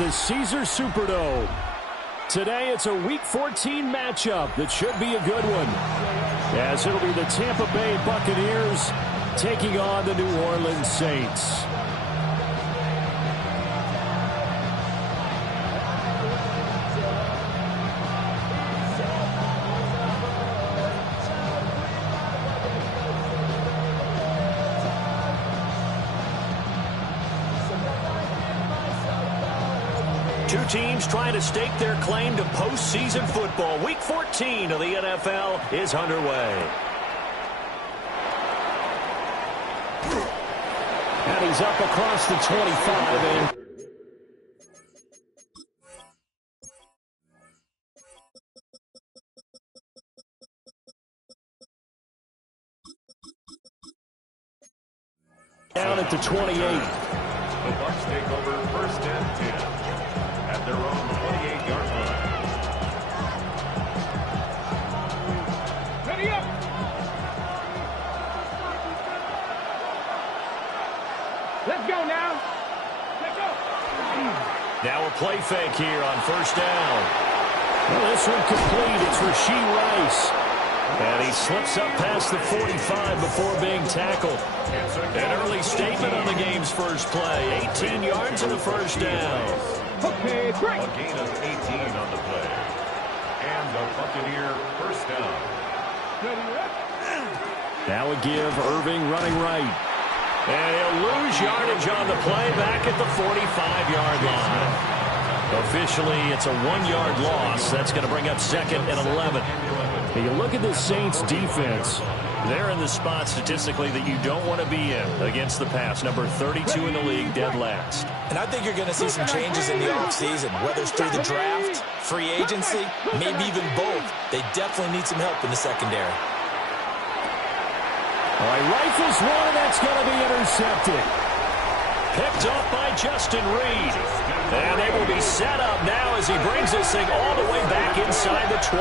the Caesars Superdome. Today, it's a Week 14 matchup that should be a good one, as it'll be the Tampa Bay Buccaneers taking on the New Orleans Saints. Two teams trying to stake their claim to postseason football. Week 14 of the NFL is underway. And he's up across the 25 and down at the 28. The Bucs take over first and 10 at their own 28-yard line. Ready up! Let's go now. Let's go. Now a play fake here on first down. Well, this one complete. It's Rashee Rice. And he slips up past the 45 before being tackled. An early statement on the game's first play. 18 yards and a first down. Okay, great. A gain of 18 on the play. And the Buccaneer first down. Now a give, Irving running right. And he'll lose yardage on the play back at the 45-yard line. Officially, it's a 1-yard loss. That's going to bring up second and 11. Hey, you look at the Saints defense. They're in the spot statistically that you don't want to be in against the pass. Number 32 in the league, dead last. And I think you're going to see some changes in the offseason, whether it's through the draft, free agency, maybe even both. They definitely need some help in the secondary. All right, rifles one, and that's going to be intercepted. Picked off by Justin Reed. And they will be set up now as he brings this thing all the way back inside the 20.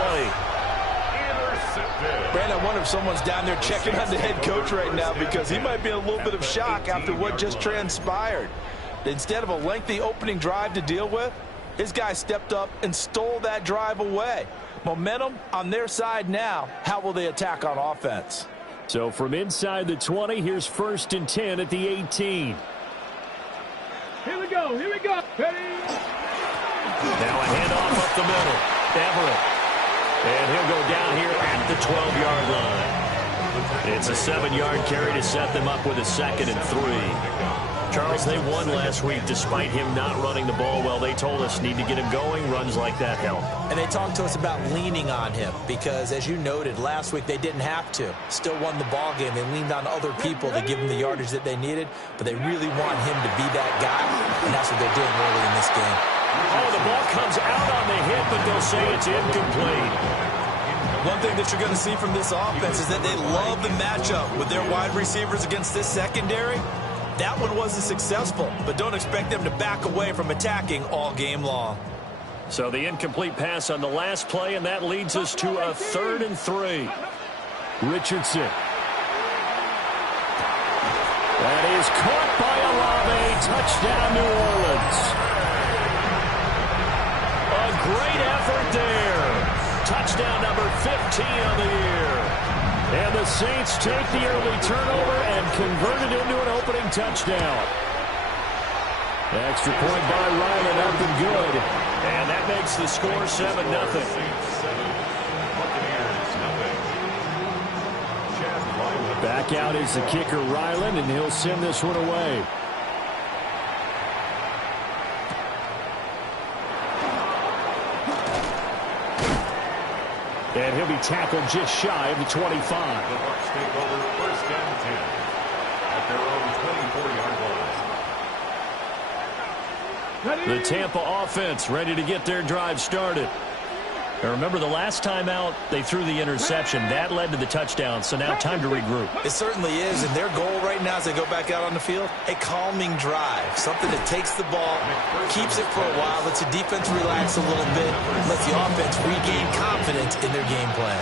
Brandon, I wonder if someone's down there checking on the head coach right now because he might be in a little bit of shock after what just transpired. Instead of a lengthy opening drive to deal with, his guy stepped up and stole that drive away. Momentum on their side now. How will they attack on offense? So from inside the 20, here's first and 10 at the 18. Here we go. Here we go. Ready? Now a handoff up the middle. Everett. And he'll go down here at the 12-yard line. It's a 7-yard carry to set them up with a second and 3. Charles, they won last week despite him not running the ball well. They told us need to get him going. Runs like that help. And they talked to us about leaning on him because, as you noted, last week they didn't have to. Still won the ball game. They leaned on other people to give them the yardage that they needed, but they really want him to be that guy, and that's what they're doing early in this game. Oh, the ball comes out on the hip, but they'll say it's incomplete. One thing that you're going to see from this offense is that they love the matchup with their wide receivers against this secondary. That one wasn't successful, but don't expect them to back away from attacking all game long. So the incomplete pass on the last play, and that leads us to a 3rd and 3. Richardson. That is caught by Olave. Touchdown, New Orleans. A great effort there. Touchdown number 15 on the year. And the Saints take the early turnover and convert it into an opening touchdown. Extra point by Ryland, up and good. And that makes the score 7-0. Back out is the kicker, Ryland, and he'll send this one away. And he'll be tackled just shy of the 25. The Bucs take over first and 10 at their own 24-yard line. The Tampa offense ready to get their drive started. Now remember, the last time out, they threw the interception. That led to the touchdown, so now time to regroup. It certainly is, and their goal right now as they go back out on the field, a calming drive, something that takes the ball, keeps it for a while, lets the defense relax a little bit, lets the offense regain confidence in their game plan.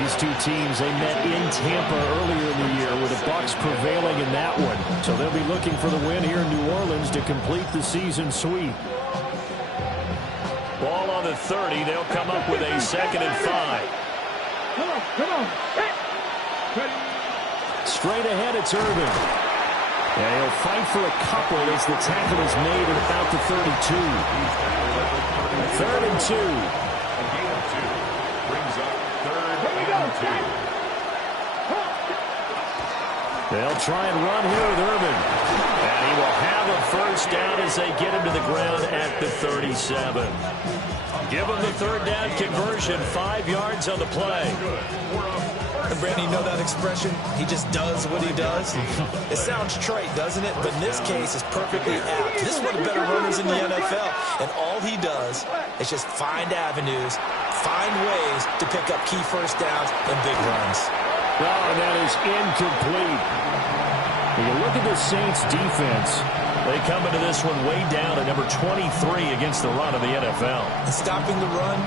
These two teams, they met in Tampa earlier in the year with the Bucs prevailing in that one. So they'll be looking for the win here in New Orleans to complete the season sweep. Ball on the 30. They'll come up with a 2nd and 5. Come on. Straight ahead, it's Irvin. And he'll fight for a couple as the tackle is made at about the 32. 3rd and 2. Brings up 3rd and 2. They'll try and run here with Irvin. And he will have a first down as they get him to the ground at the 37. Give him the 3rd down conversion. 5 yards on the play. And Brandon, you know that expression? He just does what he does. It sounds trite, doesn't it? But in this case, it's perfectly apt. This is one of the better runners in the NFL. And all he does is just find avenues, find ways to pick up key first downs and big runs. Oh, that is incomplete. When you look at the Saints defense, they come into this one way down at number 23 against the run of the NFL. And stopping the run,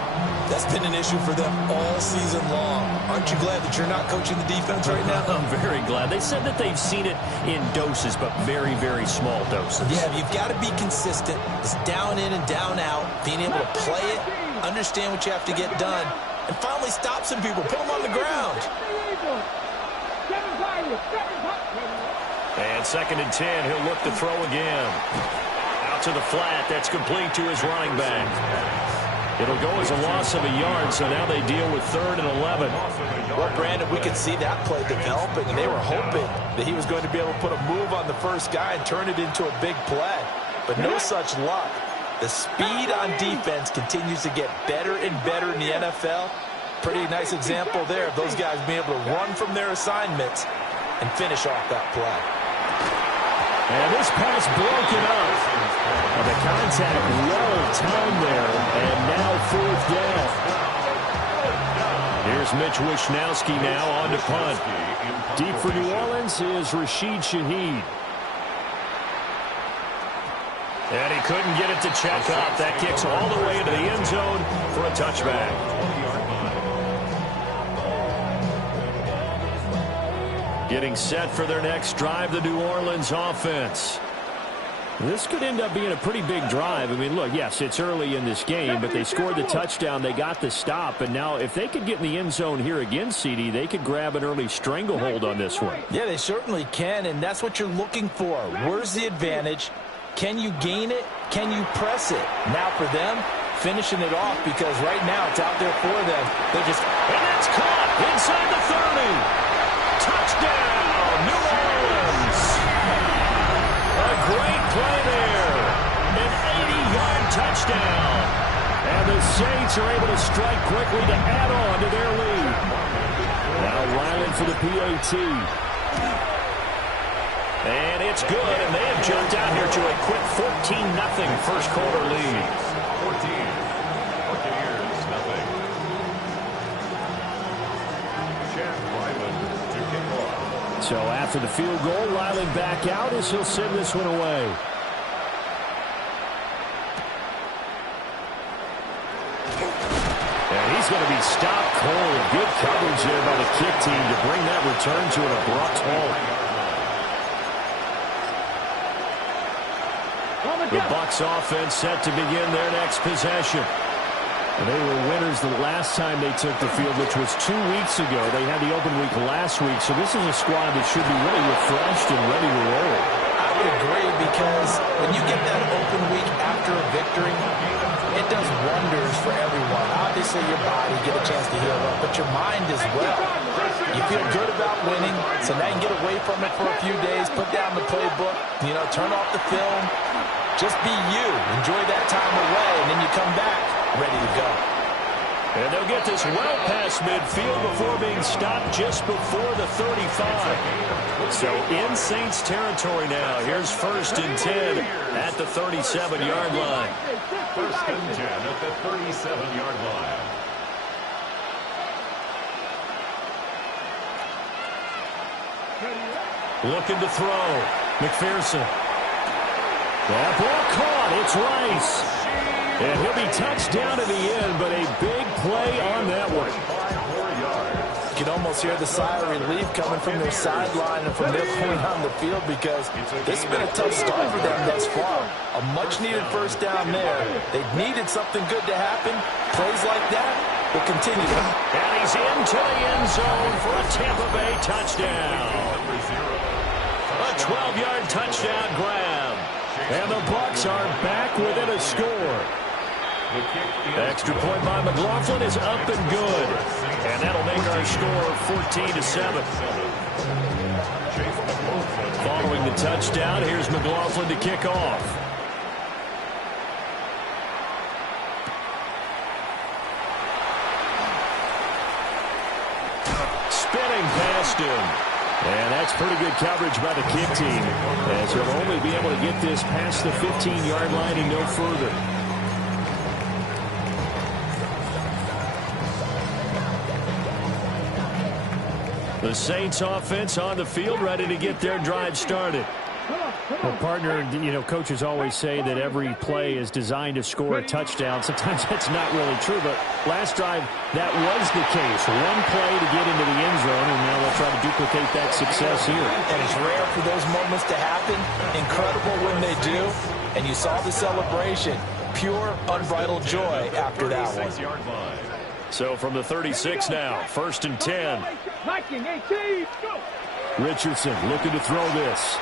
that's been an issue for them all season long. Aren't you glad that you're not coaching the defense right now? I'm very glad. They said that they've seen it in doses, but very, very small doses. Yeah, you've got to be consistent. It's down in and down out, being able to play it, understand what you have to get done, and finally stop some people, put them on the ground. And 2nd and 10, he'll look to throw again. Out to the flat, that's complete to his running back. It'll go as a loss of a yard, so now they deal with 3rd and 11. Well, Brandon, we could see that play developing, and they were hoping that he was going to be able to put a move on the first guy and turn it into a big play. But no such luck. The speed on defense continues to get better and better in the NFL. Pretty nice example there of those guys being able to run from their assignments and finish off that play. and this pass broken up. The contact well timed there, and now 4th down. Here's Mitch Wishnowsky now on to punt. Deep for New Orleans is Rashid Shaheed. And he couldn't get it to check up. That kicks all the way into the end zone for a touchback. Getting set for their next drive, the New Orleans offense. This could end up being a pretty big drive. I mean, look, yes, it's early in this game, but they scored the touchdown. They got the stop. And now if they could get in the end zone here again, CD, they could grab an early stranglehold on this one. Yeah, they certainly can, and that's what you're looking for. Where's the advantage? Can you gain it? Can you press it? Now for them, finishing it off, because right now it's out there for them. They just... And that's caught inside the 30. Touchdown, New Orleans. A great play there. An 80-yard touchdown. And the Saints are able to strike quickly to add on to their lead. Now Ryland for the PAT. And it's good, and they have jumped out here to a quick 14-0 first quarter lead. 14. Buccaneers, nothing. Chad Ryland to kick off. So after the field goal, Ryland back out as he'll send this one away. And he's going to be stopped cold. Good coverage there by the kick team to bring that return to an abrupt halt. The Bucs offense set to begin their next possession. They were winners the last time they took the field, which was 2 weeks ago. They had the open week last week, so this is a squad that should be really refreshed and ready to roll. I would agree, because when you get that open week after a victory, it does wonders for everyone. Obviously, your body get a chance to heal up, but your mind as well. You feel good about winning, so now you can get away from it for a few days, put down the playbook, turn off the film. Just be you. Enjoy that time away, and then you come back ready to go. And they'll get this well past midfield before being stopped just before the 35. So in Saints territory now. Here's 1st and 10 at the 37-yard line. 1st and 10 at the 37-yard line. Looking to throw. McPherson. That ball caught. It's Rice. And he'll be touched down to the end, but a big play on that one. 4 yards. can almost hear the sigh of relief coming from their sideline and from their point on the field, because this has been a tough start for them thus far. A much-needed first down there. They needed something good to happen. Plays like that will continue. And he's into the end zone for a Tampa Bay touchdown. A 12-yard touchdown grab. And the Bucs are back within a score. Extra point by McLaughlin is up and good. And that'll make our score 14-7. Following the touchdown, here's McLaughlin to kick off. Spinning past him. And that's pretty good coverage by the kick team, as he'll only be able to get this past the 15-yard line and no further. The Saints offense on the field, ready to get their drive started. Well, partner, you know, coaches always say that every play is designed to score a touchdown. Sometimes that's not really true, but last drive, that was the case. One play to get into the end zone, and now they'll try to duplicate that success here. And it's rare for those moments to happen. Incredible when they do. And you saw the celebration. Pure, unbridled joy after that one. So from the 36 now, 1st and 10. Richardson looking to throw this.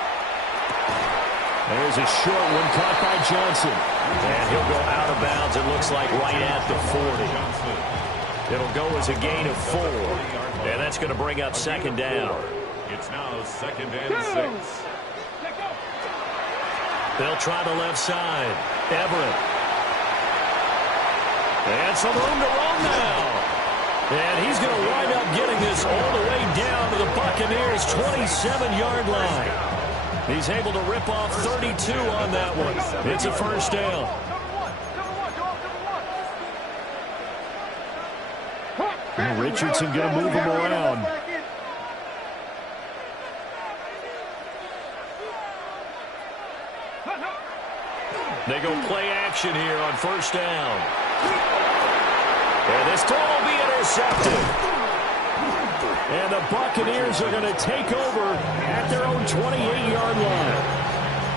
There's a short one caught by Johnson. And he'll go out of bounds, it looks like, right at the 40. It'll go as a gain of 4. And that's going to bring up 2nd down. It's now 2nd and 6. They'll try the left side. Everett. And some room to run now. And he's going to wind up getting this all the way down to the Buccaneers' 27-yard line. He's able to rip off 32 on that one. It's a first down. And Richardson going to move him around. They go play action here on 1st down. And this throw will be intercepted. And the Buccaneers are going to take over at their own 28-yard line.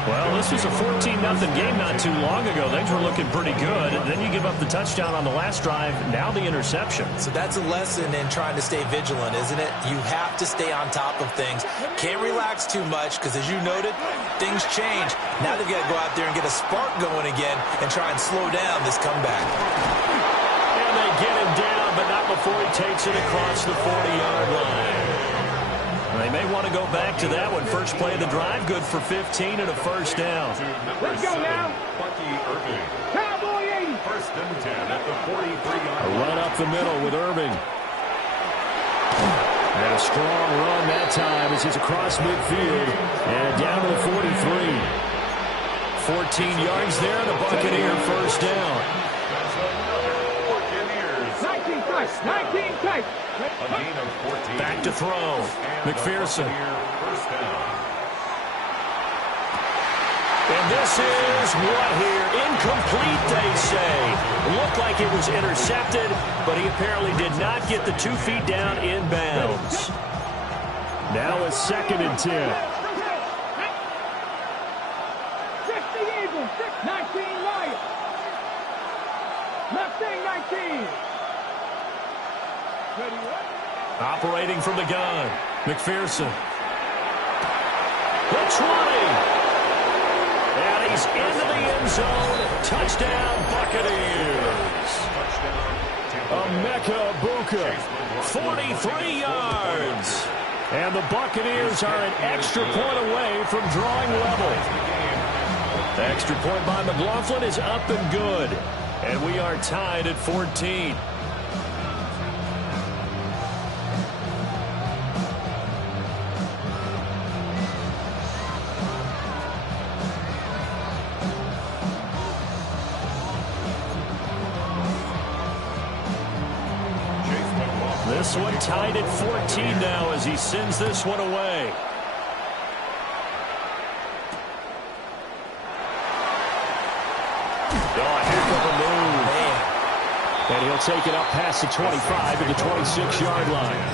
Well, this was a 14-0 game not too long ago. Things were looking pretty good. And then you give up the touchdown on the last drive. Now the interception. So that's a lesson in trying to stay vigilant, isn't it? You have to stay on top of things. Can't relax too much because, as you noted, things change. Now they've got to go out there and get a spark going again and try and slow down this comeback. And they get him down, but not before he takes it across the 40-yard line. They may want to go back to that one. First play of the drive, good for 15 and a first down. Let's go now. Bucky Irving. Cowboy 80. 1st and 10 at the 43-yard line. A run up the middle with Irving. And a strong run that time as he's across midfield and down to the 43. 14 yards there, the Buccaneer first down. That's another Buccaneers. 19 tight. 19 tight. A gain of 14. Back to throw. McPherson. First down. And this is what here? Incomplete, they say. Looked like it was intercepted, but he apparently did not get the 2 feet down in bounds. Now it's 2nd and 10. 60 Eagles. 19 Lions. Left thing 19. Operating from the gun. McPherson. The 20. And he's into the end zone. Touchdown, Buccaneers. Emeka Egbuka. 43 yards. And the Buccaneers are an extra point away from drawing level. The extra point by McLaughlin is up and good. And we are tied at 14. This one tied at 14 now as he sends this one away. Oh, a heck of a move. And he'll take it up past the 25 at the 26-yard line.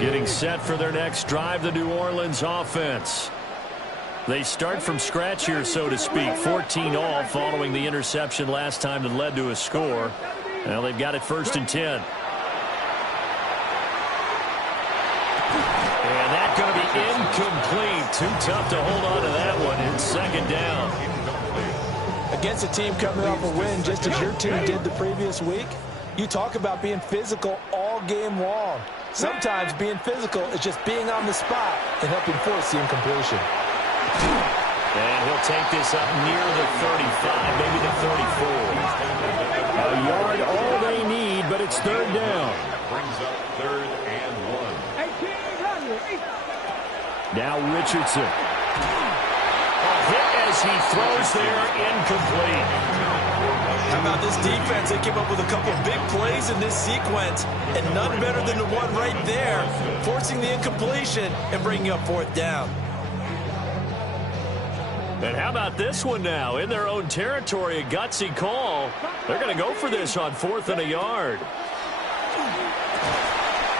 Getting set for their next drive, the New Orleans offense. They start from scratch here, so to speak. 14 all following the interception last time that led to a score. Now they've got it 1st and 10. And that's going to be incomplete. Too tough to hold on to that one. It's 2nd down. Against a team coming off a win just as your team did the previous week, you talk about being physical all game long. Sometimes being physical is just being on the spot and helping force the incompletion. And he'll take this up near the 35, maybe the 34. A yard all they need, but it's 3rd down. Brings up 3rd and 1. Now Richardson. A hit as he throws there, incomplete. How about this defense? They came up with a couple of big plays in this sequence, and none better than the one right there, forcing the incompletion and bringing up 4th down. And how about this one now? In their own territory, a gutsy call. They're going to go for this on 4th and a yard.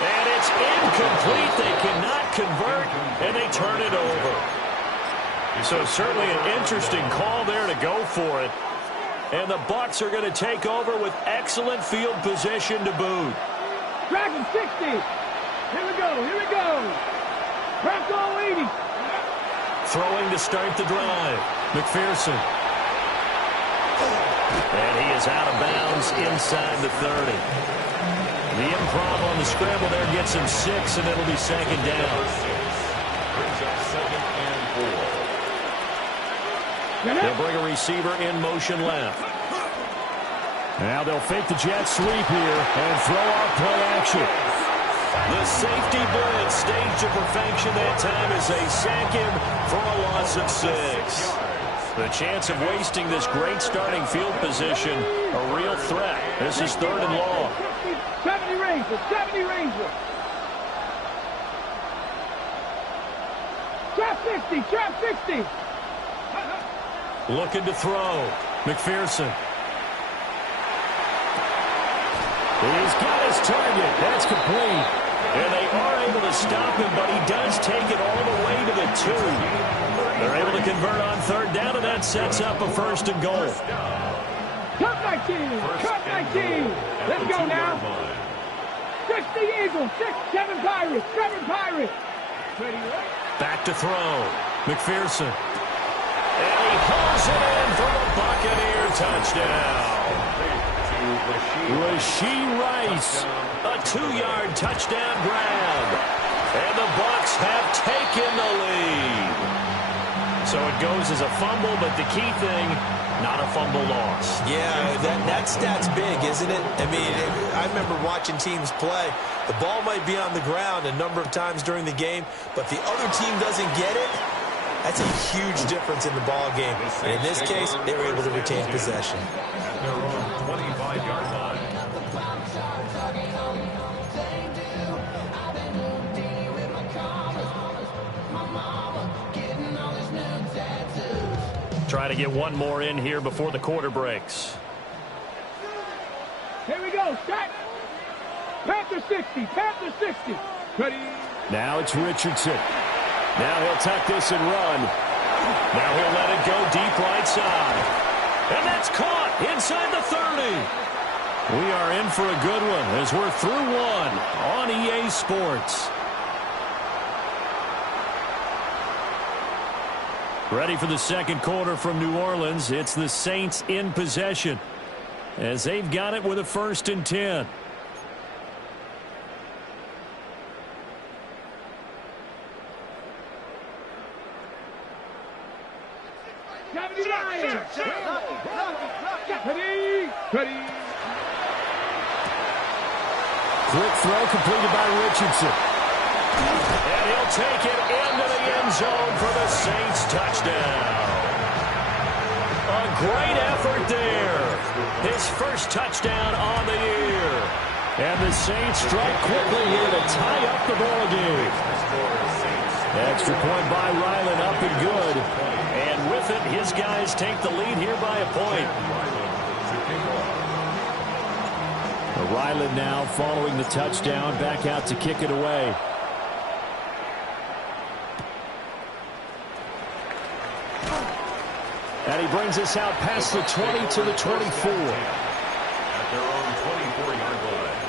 And it's incomplete. They cannot convert, and they turn it over. So certainly an interesting call there to go for it. And the Bucs are going to take over with excellent field position to boot. Dragon 60. Here we go. Here we go. Bronco 80. Throwing to start the drive. McPherson. And he is out of bounds inside the 30. The improv on the scramble there gets him 6, and it'll be 2nd down. Brings up 2nd and 4. They'll bring a receiver in motion left. Now they'll fake the jet sweep here and throw off play action. The safety blitz staged to perfection that time as they sack him for a loss of 6. The chance of wasting this great starting field position, a real threat. This is 3rd and long. 70 Rangers. 70 Rangers. Trap 60. Trap 60. Looking to throw. McPherson. He's got his target. That's complete. And they are able to stop him, but he does take it all the way to the 2. They're able to convert on 3rd down, and that sets up a 1st and goal. Cut 19. Cut 19. Let's go now. 60 Eagles. 7 Pirates. 7 Pirates. Back to throw. McPherson. And he pulls it in for the Buccaneer touchdown. Rashee Rice. A 2-yard touchdown grab. And the Bucs have taken the lead. So it goes as a fumble, but the key thing, not a fumble loss. Yeah, that stat's big, isn't it? I mean, I remember watching teams play. The ball might be on the ground a number of times during the game, but the other team doesn't get it. That's a huge difference in the ball game. And in this case, they were able to retain possession. They're on the 25-yard line. Try to get one more in here before the quarter breaks. Here we go. Set. Panther 60. Panther 60. Ready. Now it's Richardson. Now he'll tuck this and run. Now he'll let it go deep right side. And that's caught inside the 30. We are in for a good one as we're through one on EA Sports. Ready for the 2nd quarter from New Orleans. It's the Saints in possession as they've got it with a 1st and 10. Ready. Quick throw completed by Richardson. And he'll take it into the end zone for the Saints touchdown. A great effort there. His first touchdown on the year. And the Saints strike quickly here to tie up the ball game. Extra point by Ryland, up and good. And with it, his guys take the lead here by a point. Ryland now following the touchdown, back out to kick it away. And he brings us out past the 20 to the 24. At their own 24-yard line.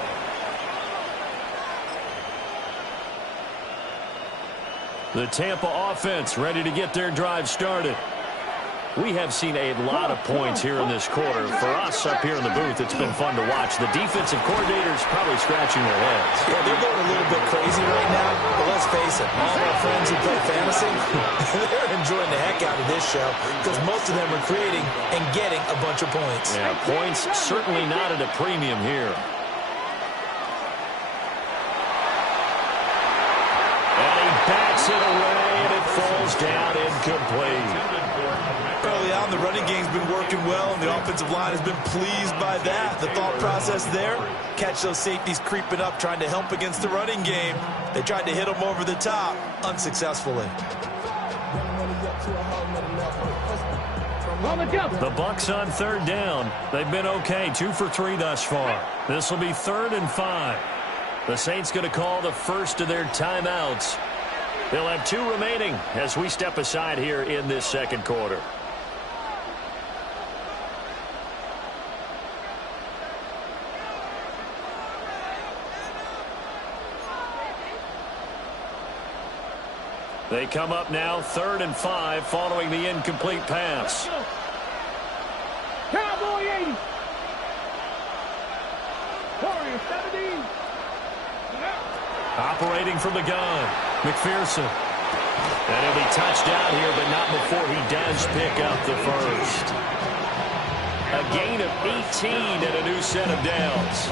The Tampa offense ready to get their drive started. We have seen a lot of points here in this quarter. For us up here in the booth, it's been fun to watch. The defensive coordinators probably scratching their heads. Yeah, they're going a little bit crazy right now, but let's face it, all our friends who play fantasy, they're enjoying the heck out of this show because most of them are creating and getting a bunch of points. Yeah, points certainly not at a premium here. And he bats it away, and it falls down incomplete. Early on, the running game's been working well, and the offensive line has been pleased by that. The thought process there, catch those safeties creeping up, trying to help against the running game. They tried to hit them over the top, unsuccessfully. The Bucs on third down. They've been okay, 2 for 3 thus far. This will be 3rd and 5. The Saints going to call the first of their timeouts. They'll have 2 remaining as we step aside here in this second quarter. They come up now 3rd and 5 following the incomplete pass. Cowboy 80. Warrior 70. Operating from the gun, McPherson. And he'll be touched down here, but not before he does pick up the first. A gain of 18 and a new set of downs.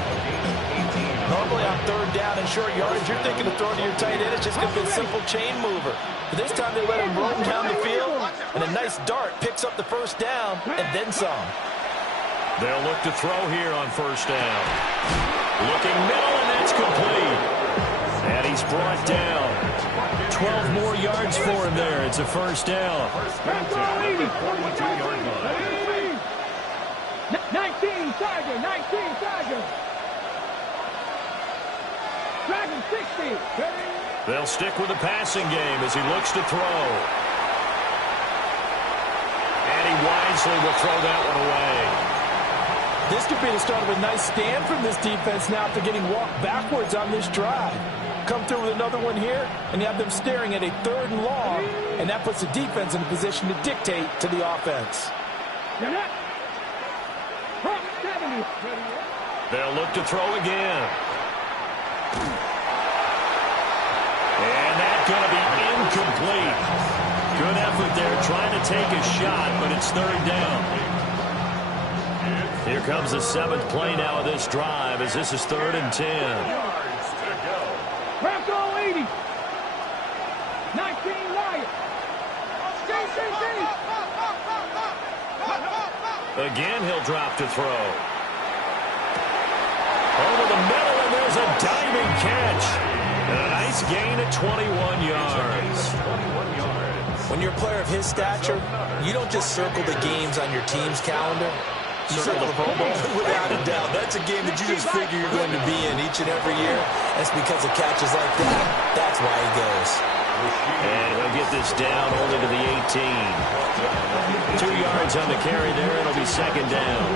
Normally on third down and short yardage, you're thinking of throwing to your tight end. It's just going to be a simple chain mover. But this time they let him roam down the field, and a nice dart picks up the first down and then some. They'll look to throw here on first down. Looking middle, and that's complete. And he's brought down. 12 more yards for him there. It's a first down. 19, Tiger, 19, Tiger. Dragon 60. They'll stick with the passing game as he looks to throw. And he wisely will throw that one away. This could be the start of a nice stand from this defense now after getting walked backwards on this drive. Come through with another one here, and you have them staring at a 3rd and long, and that puts the defense in a position to dictate to the offense. They'll look to throw again. And that's going to be incomplete. Good effort there trying to take a shot, but it's 3rd down. Here comes the 7th play now of this drive as this is 3rd and 10. Bronco 80. 19 Wyatt. Again, he'll drop to throw. Over the middle, and there's a diving catch. And a nice gain at 21 yards. When you're a player of his stature, you don't just circle the games on your team's calendar. You circle the Pro Bowl. Without a doubt. That's a game that you just figure you're going to be in each and every year. That's because of catches like that. That's why he goes. And he'll get this down only to the 18. 2 yards on the carry there. It'll be 2nd down.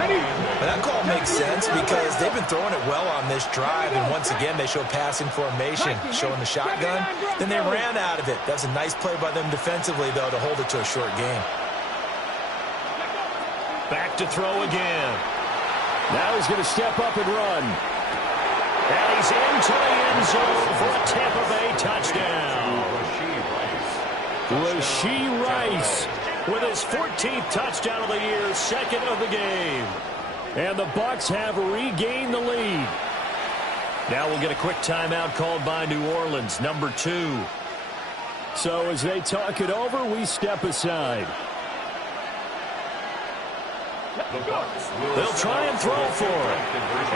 Ready? But that call makes sense because they've been throwing it well on this drive, and once again they show passing formation, showing the shotgun. Then they ran out of it. That's a nice play by them defensively, though, to hold it to a short game. Back to throw again. Now he's going to step up and run. And he's into the end zone for a Tampa Bay touchdown. Rashee Rice with his 14th touchdown of the year, 2nd of the game. And the Bucs have regained the lead. Now we'll get a quick timeout called by New Orleans, number 2. So as they talk it over, we step aside. They'll try and throw for it.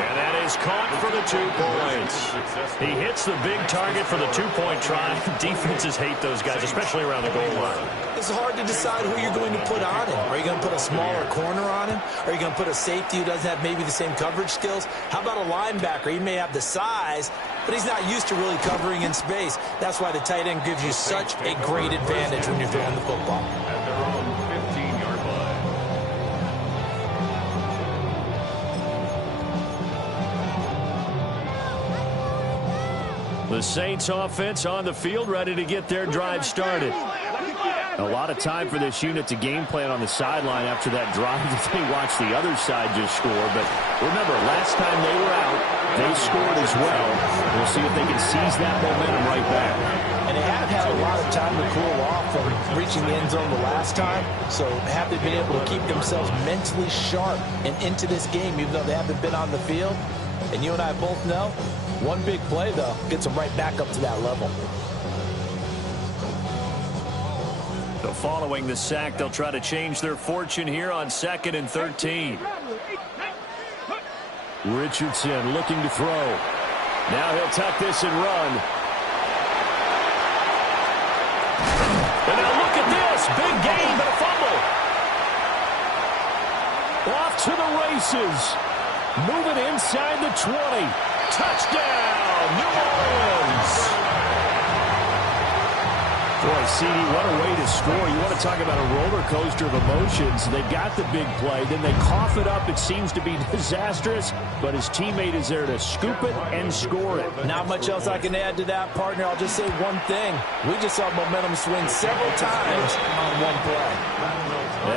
And that is caught for the 2 points. He hits the big target for the 2-point try. Defenses hate those guys, especially around the goal line. It's hard to decide who you're going to put on him. Are you going to put a smaller corner on him? Are you going to put a safety who doesn't have maybe the same coverage skills? How about a linebacker? He may have the size, but he's not used to really covering in space. That's why the tight end gives you such a great advantage when you're throwing the football. At their own 15-yard line. The Saints offense on the field, ready to get their drive started. A lot of time for this unit to game plan on the sideline after that drive that they watched the other side just score. But remember, last time they were out, they scored as well. We'll see if they can seize that momentum right back. And they have had a lot of time to cool off from reaching the end zone the last time. So have they been able to keep themselves mentally sharp and into this game, even though they haven't been on the field? And you and I both know, one big play, though, gets them right back up to that level. So following the sack, they'll try to change their fortune here on 2nd and 13. Richardson looking to throw. Now he'll tuck this and run. And now look at this. Big gain, but a fumble. Off to the races. Moving inside the 20. Touchdown, New Orleans. Boy, CD, what a way to score. You want to talk about a roller coaster of emotions. They got the big play, then they cough it up. It seems to be disastrous, but his teammate is there to scoop it and score it. Not much else I can add to that, partner. I'll just say one thing. We just saw momentum swing several times on one play.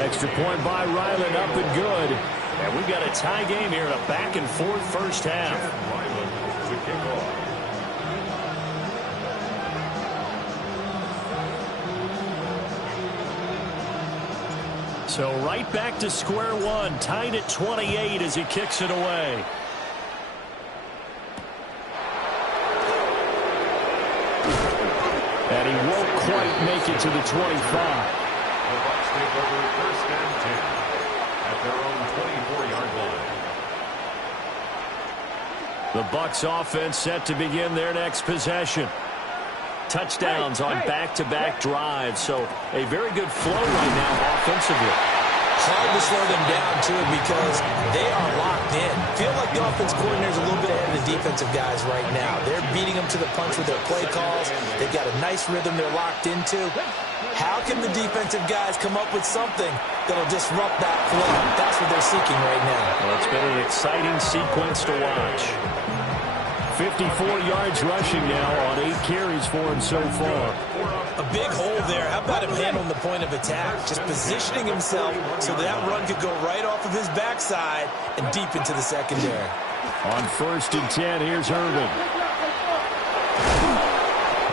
Extra point by Ryland, up and good. And we've got a tie game here in a back-and-forth first half. Ryland to kick off. So right back to square one, tied at 28 as he kicks it away. And he won't quite make it to the 25. The Bucs take over 1st and 10 at their own 24-yard line. The Bucs offense set to begin their next possession. Touchdowns on back-to-back drives, so a very good flow right now offensively. Hard to slow them down, too, because they are locked in. Feel like the offense coordinator is a little bit ahead of the defensive guys right now. They're beating them to the punch with their play calls. They've got a nice rhythm they're locked into. How can the defensive guys come up with something that'll disrupt that flow? That's what they're seeking right now. Well, it's been an exciting sequence to watch. 54 yards rushing now on 8 carries for him so far. A big hole there. How about him handling the point of attack? Just positioning himself so that run could go right off of his backside and deep into the secondary. On 1st and 10, here's Irvin.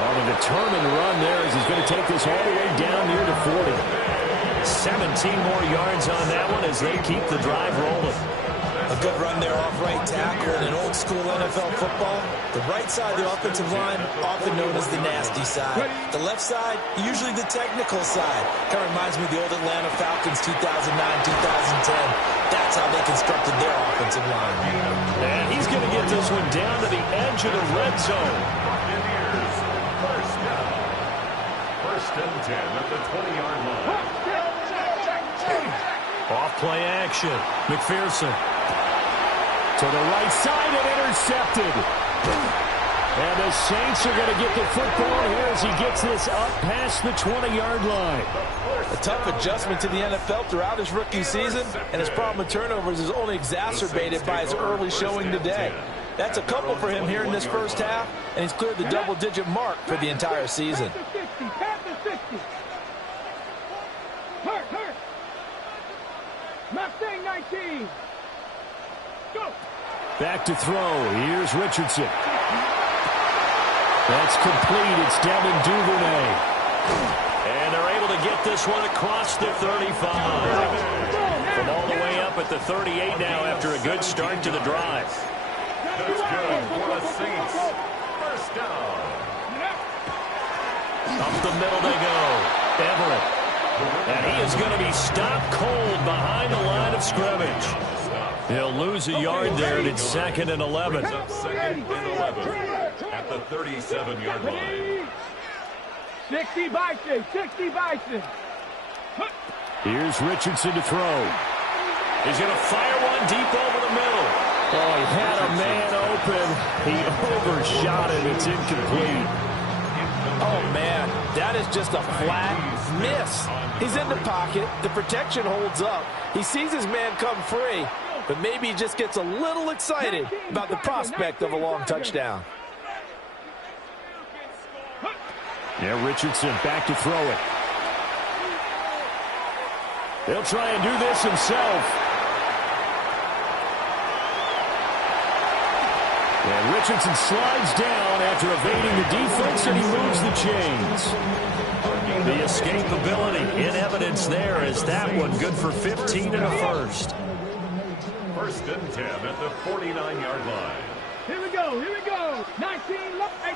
On a determined run there as he's going to take this all the way down near the 40. 17 more yards on that one as they keep the drive rolling. A good run there off right tackle in an old-school NFL football. The right side of the offensive line, often known as the nasty side. The left side, usually the technical side. Kind of reminds me of the old Atlanta Falcons 2009-2010. That's how they constructed their offensive line. And he's going to get this one down to the edge of the red zone. Buccaneers, 1st down. 1st and 10 at the 20-yard line. Off play action. McPherson. To the right side and intercepted. And the Saints are going to get the football here as he gets this up past the 20-yard line. A tough adjustment to the NFL throughout his rookie season, and his problem with turnovers is only exacerbated by his early showing today. That's a couple for him here in this first half, and he's cleared the double-digit mark for the entire season. Mustang 19. Go. Back to throw. Here's Richardson. That's complete. It's Devin Duvernay. And they're able to get this one across the 35. From all the way up at the 38 now after a good start to the drive. That's good for the Saints. 1st down. Up the middle they go. Everett. And he is going to be stopped cold behind the line of scrimmage. He'll lose a yard there, and it's 2nd and 11. It's up 2nd and 11 at the 37-yard line. 60 Bison, 60 Bison. Here's Richardson to throw. He's going to fire one deep over the middle. Oh, he had a man open. He overshot it. It's incomplete. Oh, man, that is just a flat miss. He's in the pocket. The protection holds up. He sees his man come free, but maybe he just gets a little excited about the prospect of a long touchdown. Yeah, Richardson back to throw it. He'll try and do this himself. And Richardson slides down after evading the defense, and he moves the chains. The escapability in evidence there as that one good for 15 and a first. First and 10 at the 49-yard line. Here we go, here we go. 19,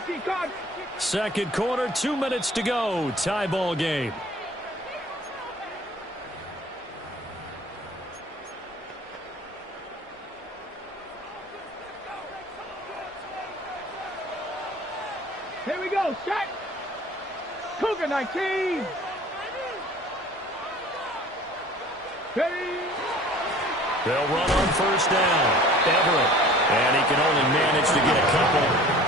18 card. Second quarter, 2 minutes to go. Tie ball game. Here we go, set. Cougar 19. Ready. They'll run on first down. Everett. And he can only manage to get a couple.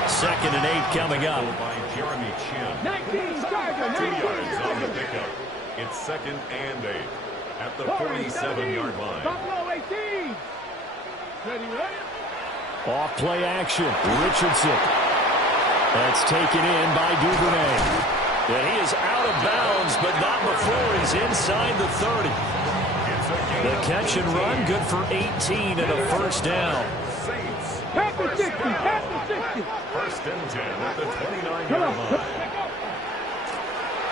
2nd and 8 coming up. By Jeremy Chin. 19, Charger, 2 19, yards on the Charger. pickup. It's 2nd and 8 at the 47-yard line. Buffalo 18. Ready, ready. Off play action. Richardson. That's taken in by Duvernay. And he is out of bounds, but not before he's inside the 30. The catch and run, good for 18 and a first down. Saints. Pass the 60, pass the 60. First and 10 at the 29-yard line.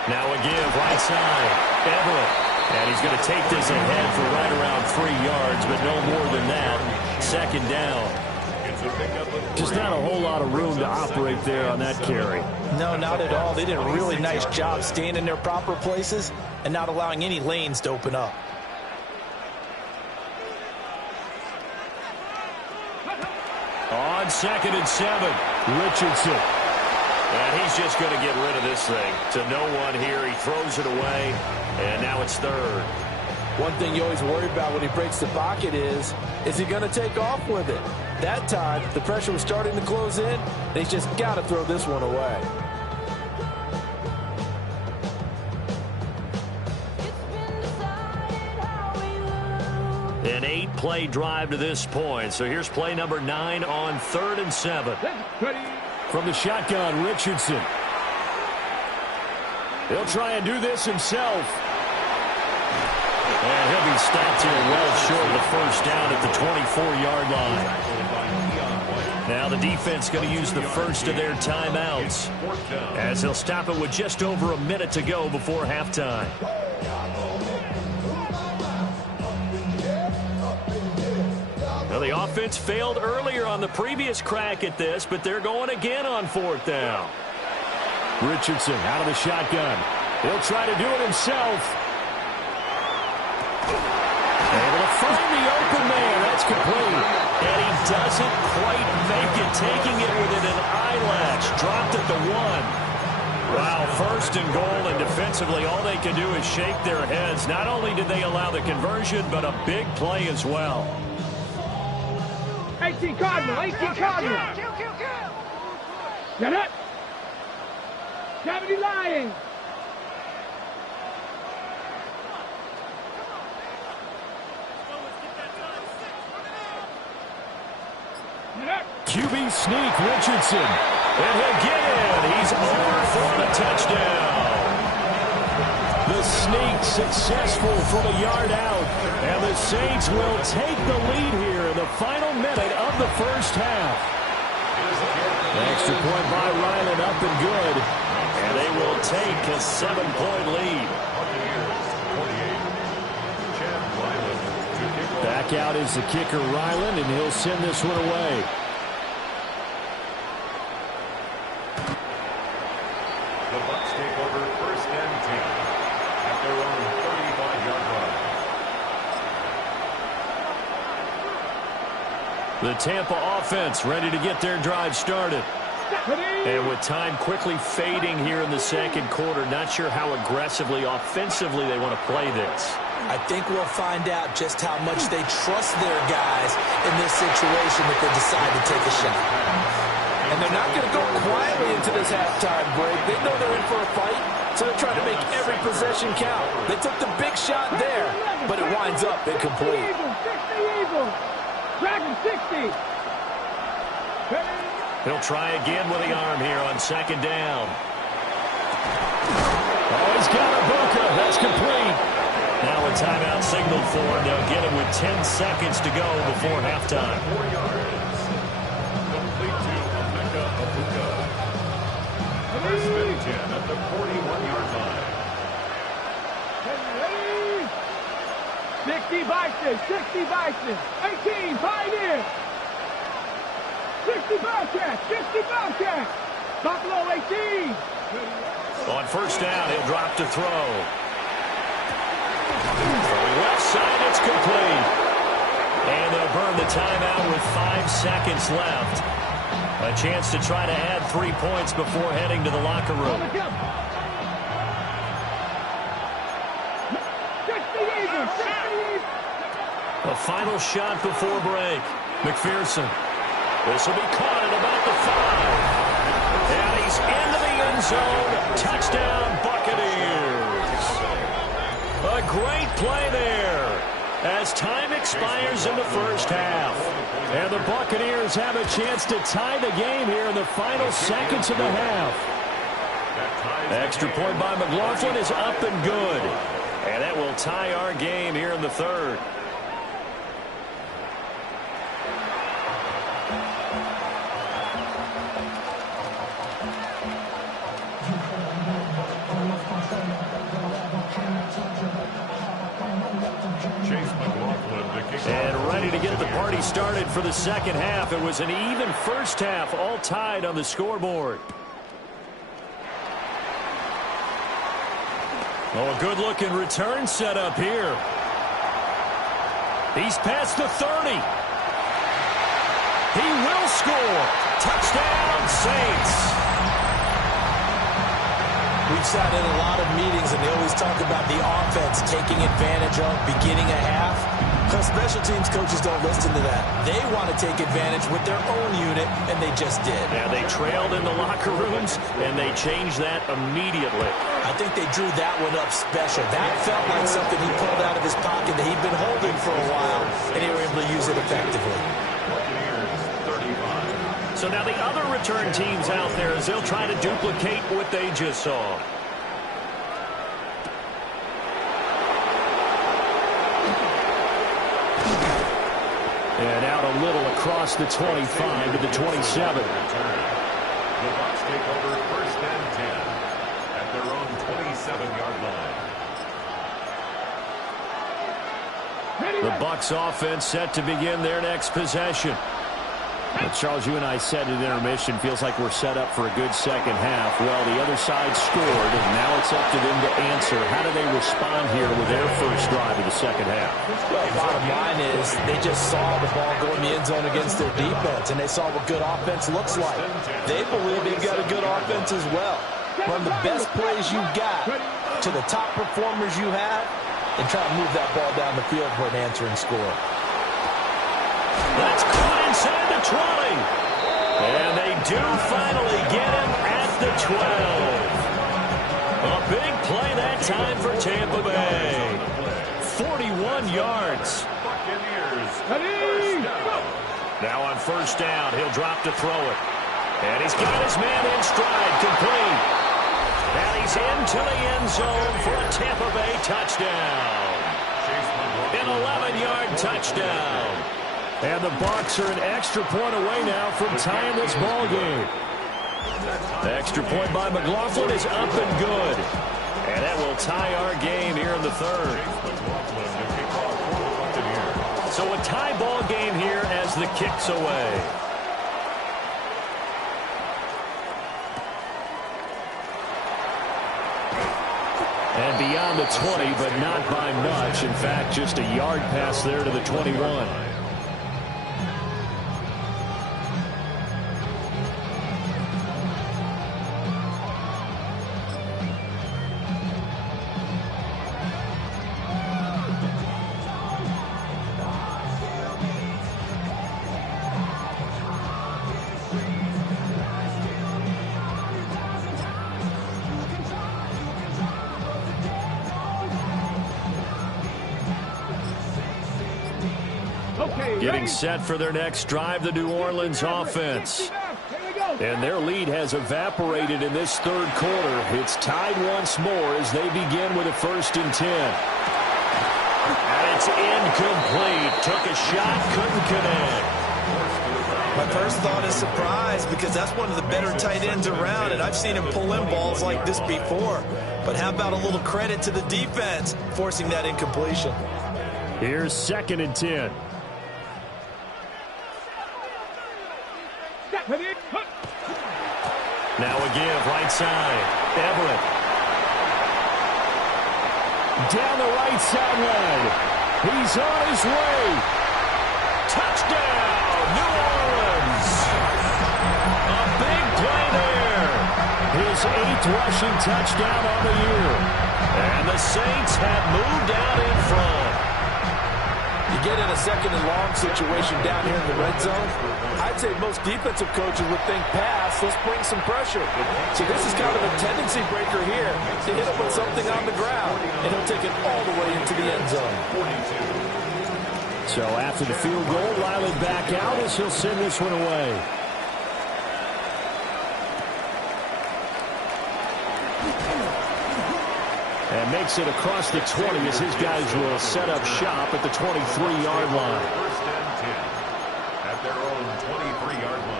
Now a give right side. Everett. And he's going to take this ahead for right around 3 yards, but no more than that. 2nd down. It's a pickup of 3. Just not a whole lot of room to operate there on that carry. No, not at all. They did a really nice job staying in their proper places and not allowing any lanes to open up. On 2nd and 7. Richardson. And he's just going to get rid of this thing. To no one here. He throws it away. And now it's 3rd. One thing you always worry about when he breaks the pocket is he going to take off with it? That time, the pressure was starting to close in, and he's just got to throw this one away. An 8-play drive to this point. So here's play number 9 on 3rd and 7. Ready. From the shotgun, Richardson. He'll try and do this himself. And he'll be stopped here well short of the first down at the 24-yard line. Now the defense going to use the first of their timeouts as they'll stop it with just over a minute to go before halftime. Well, the offense failed earlier on the previous crack at this, but they're going again on 4th down. Richardson out of the shotgun. He'll try to do it himself. Able to find the open man. That's complete. And he doesn't quite make it, taking it within an eyelash. Dropped at the 1. Wow, 1st and goal, and defensively all they can do is shake their heads. Not only did they allow the conversion, but a big play as well. 18 Cardinal, 18 Cardinal. Get up. 70 Lions. QB sneak, Richardson. And he'll get in. He's overthrown a touchdown. The sneak successful from a yard out. And the Saints will take the lead here in the final minute of the first half. Extra point by Ryland up and good. And they will take a 7-point lead. Back out is the kicker, Ryland, and he'll send this one away. The Bucs take over 1st and 10 at their own 35-yard line. The Tampa offense ready to get their drive started. And with time quickly fading here in the second quarter, not sure how aggressively, offensively they want to play this. I think we'll find out just how much they trust their guys in this situation if they decide to take a shot. And they're not going to go quietly into this halftime break. They know they're in for a fight, so they're trying to make every possession count. They took the big shot there, but it winds up incomplete. 60 Eagles. Dragon 60. He'll try again with the arm here on second down. Oh, he's got a Bucca. That's complete. Now a timeout signaled for him. They'll get him with 10 seconds to go before halftime. 4 yards. Complete to Bucca. First and 10 at the 41-yard line. 60 Bison. 60 Bison. 18 Pioneer. 60 Bobcats. 60 Bobcats. Buffalo 18. On first down, he'll drop to throw. Throwing left side, it's complete. And they'll burn the timeout with 5 seconds left. A chance to try to add 3 points before heading to the locker room. 60 Eagles. 60 Eagles. A final shot before break. McPherson. This will be caught at about the 5. And he's into the end zone. Touchdown, Buccaneers. A great play there as time expires in the first half. And the Buccaneers have a chance to tie the game here in the final seconds of the half. Extra point by McLaughlin is up and good. And that will tie our game here in the third. And ready to get the party started for the second half. It was an even first half, all tied on the scoreboard. Oh, a good-looking return set up here. He's past the 30. He will score. Touchdown, Saints. We've sat in a lot of meetings, and they always talk about the offense taking advantage of beginning a half. Because special teams coaches don't listen to that. They want to take advantage with their own unit, and they just did. Yeah, they trailed in the locker rooms, and they changed that immediately. I think they drew that one up special. That felt like something he pulled out of his pocket that he'd been holding for a while, and they were able to use it effectively. So now the other return teams out there as they'll try to duplicate what they just saw. And out a little across the 25 to the 27. The Bucs take over first and 10 at their own 27-yard line. The Bucs offense set to begin their next possession. Well, Charles, you and I said at intermission, feels like we're set up for a good second half. Well, the other side scored, and now it's up to them to answer. How do they respond here with their first drive of the second half? Well, bottom line is they just saw the ball go in the end zone against their defense, and they saw what good offense looks like. They believe they've got a good offense as well. Run the best plays you've got to the top performers you have, and try to move that ball down the field for an answering score. That's caught inside the 20. And they do finally get him at the 12. A big play that time for Tampa Bay. 41 yards. Now on first down, he'll drop to throw it. And he's got his man in stride, complete. And he's into the end zone for a Tampa Bay touchdown. An 11-yard touchdown. And the Bucs are an extra point away now from tying this ball game. The extra point by McLaughlin is up and good. And that will tie our game here in the third. So a tie ball game here as the kick's away. And beyond the 20, but not by much. In fact, just a yard pass there to the 21. Getting set for their next drive, the New Orleans offense. And their lead has evaporated in this third quarter. It's tied once more as they begin with a 1st and 10. And it's incomplete. Took a shot, couldn't connect. My first thought is surprise because that's one of the better tight ends around, and I've seen him pull in balls like this before. But how about a little credit to the defense forcing that incompletion? Here's 2nd and 10. Now a give, right side. Everett. Down the right sideline. He's on his way. Touchdown, New Orleans. A big play there. His 8th rushing touchdown on the year. And the Saints have moved out in front. You get in a 2nd and long situation down here in the red zone, I'd say most defensive coaches would think pass, let's bring some pressure. So this is kind of a tendency breaker here to hit him with something on the ground, and he'll take it all the way into the end zone. So after the field goal, Riley back out as he'll send this one away. And makes it across the 20 as his guys will set up shop at the 23-yard line. 1st and 10 at their own 23-yard line.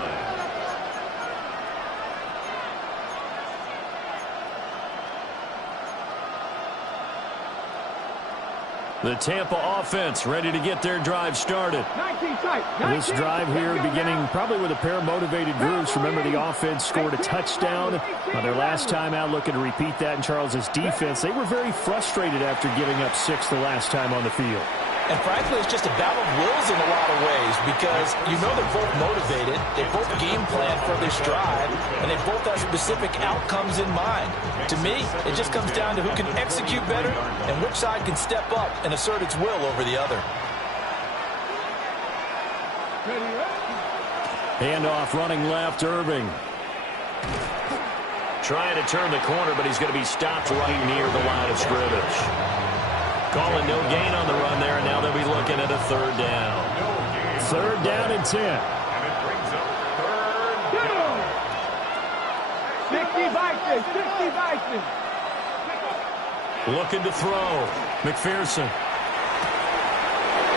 The Tampa offense ready to get their drive started. This drive here beginning probably with a pair of motivated groups. Remember, the offense scored a touchdown on their last time out, looking to repeat that in Charles's defense. They were very frustrated after giving up 6 the last time on the field. And frankly, it's just a battle of wills in a lot of ways because you know they're both motivated, they both game plan for this drive, and they both have specific outcomes in mind. To me, it just comes down to who can execute better and which side can step up and assert its will over the other. Handoff running left, Irving. Trying to turn the corner, but he's going to be stopped right near the line of scrimmage. Calling no gain on the run there, and now they'll be looking at a 3rd down. 3rd down and 10. And it brings up 3rd down. 60 Vikings, 60 Vikings. Looking to throw. McPherson.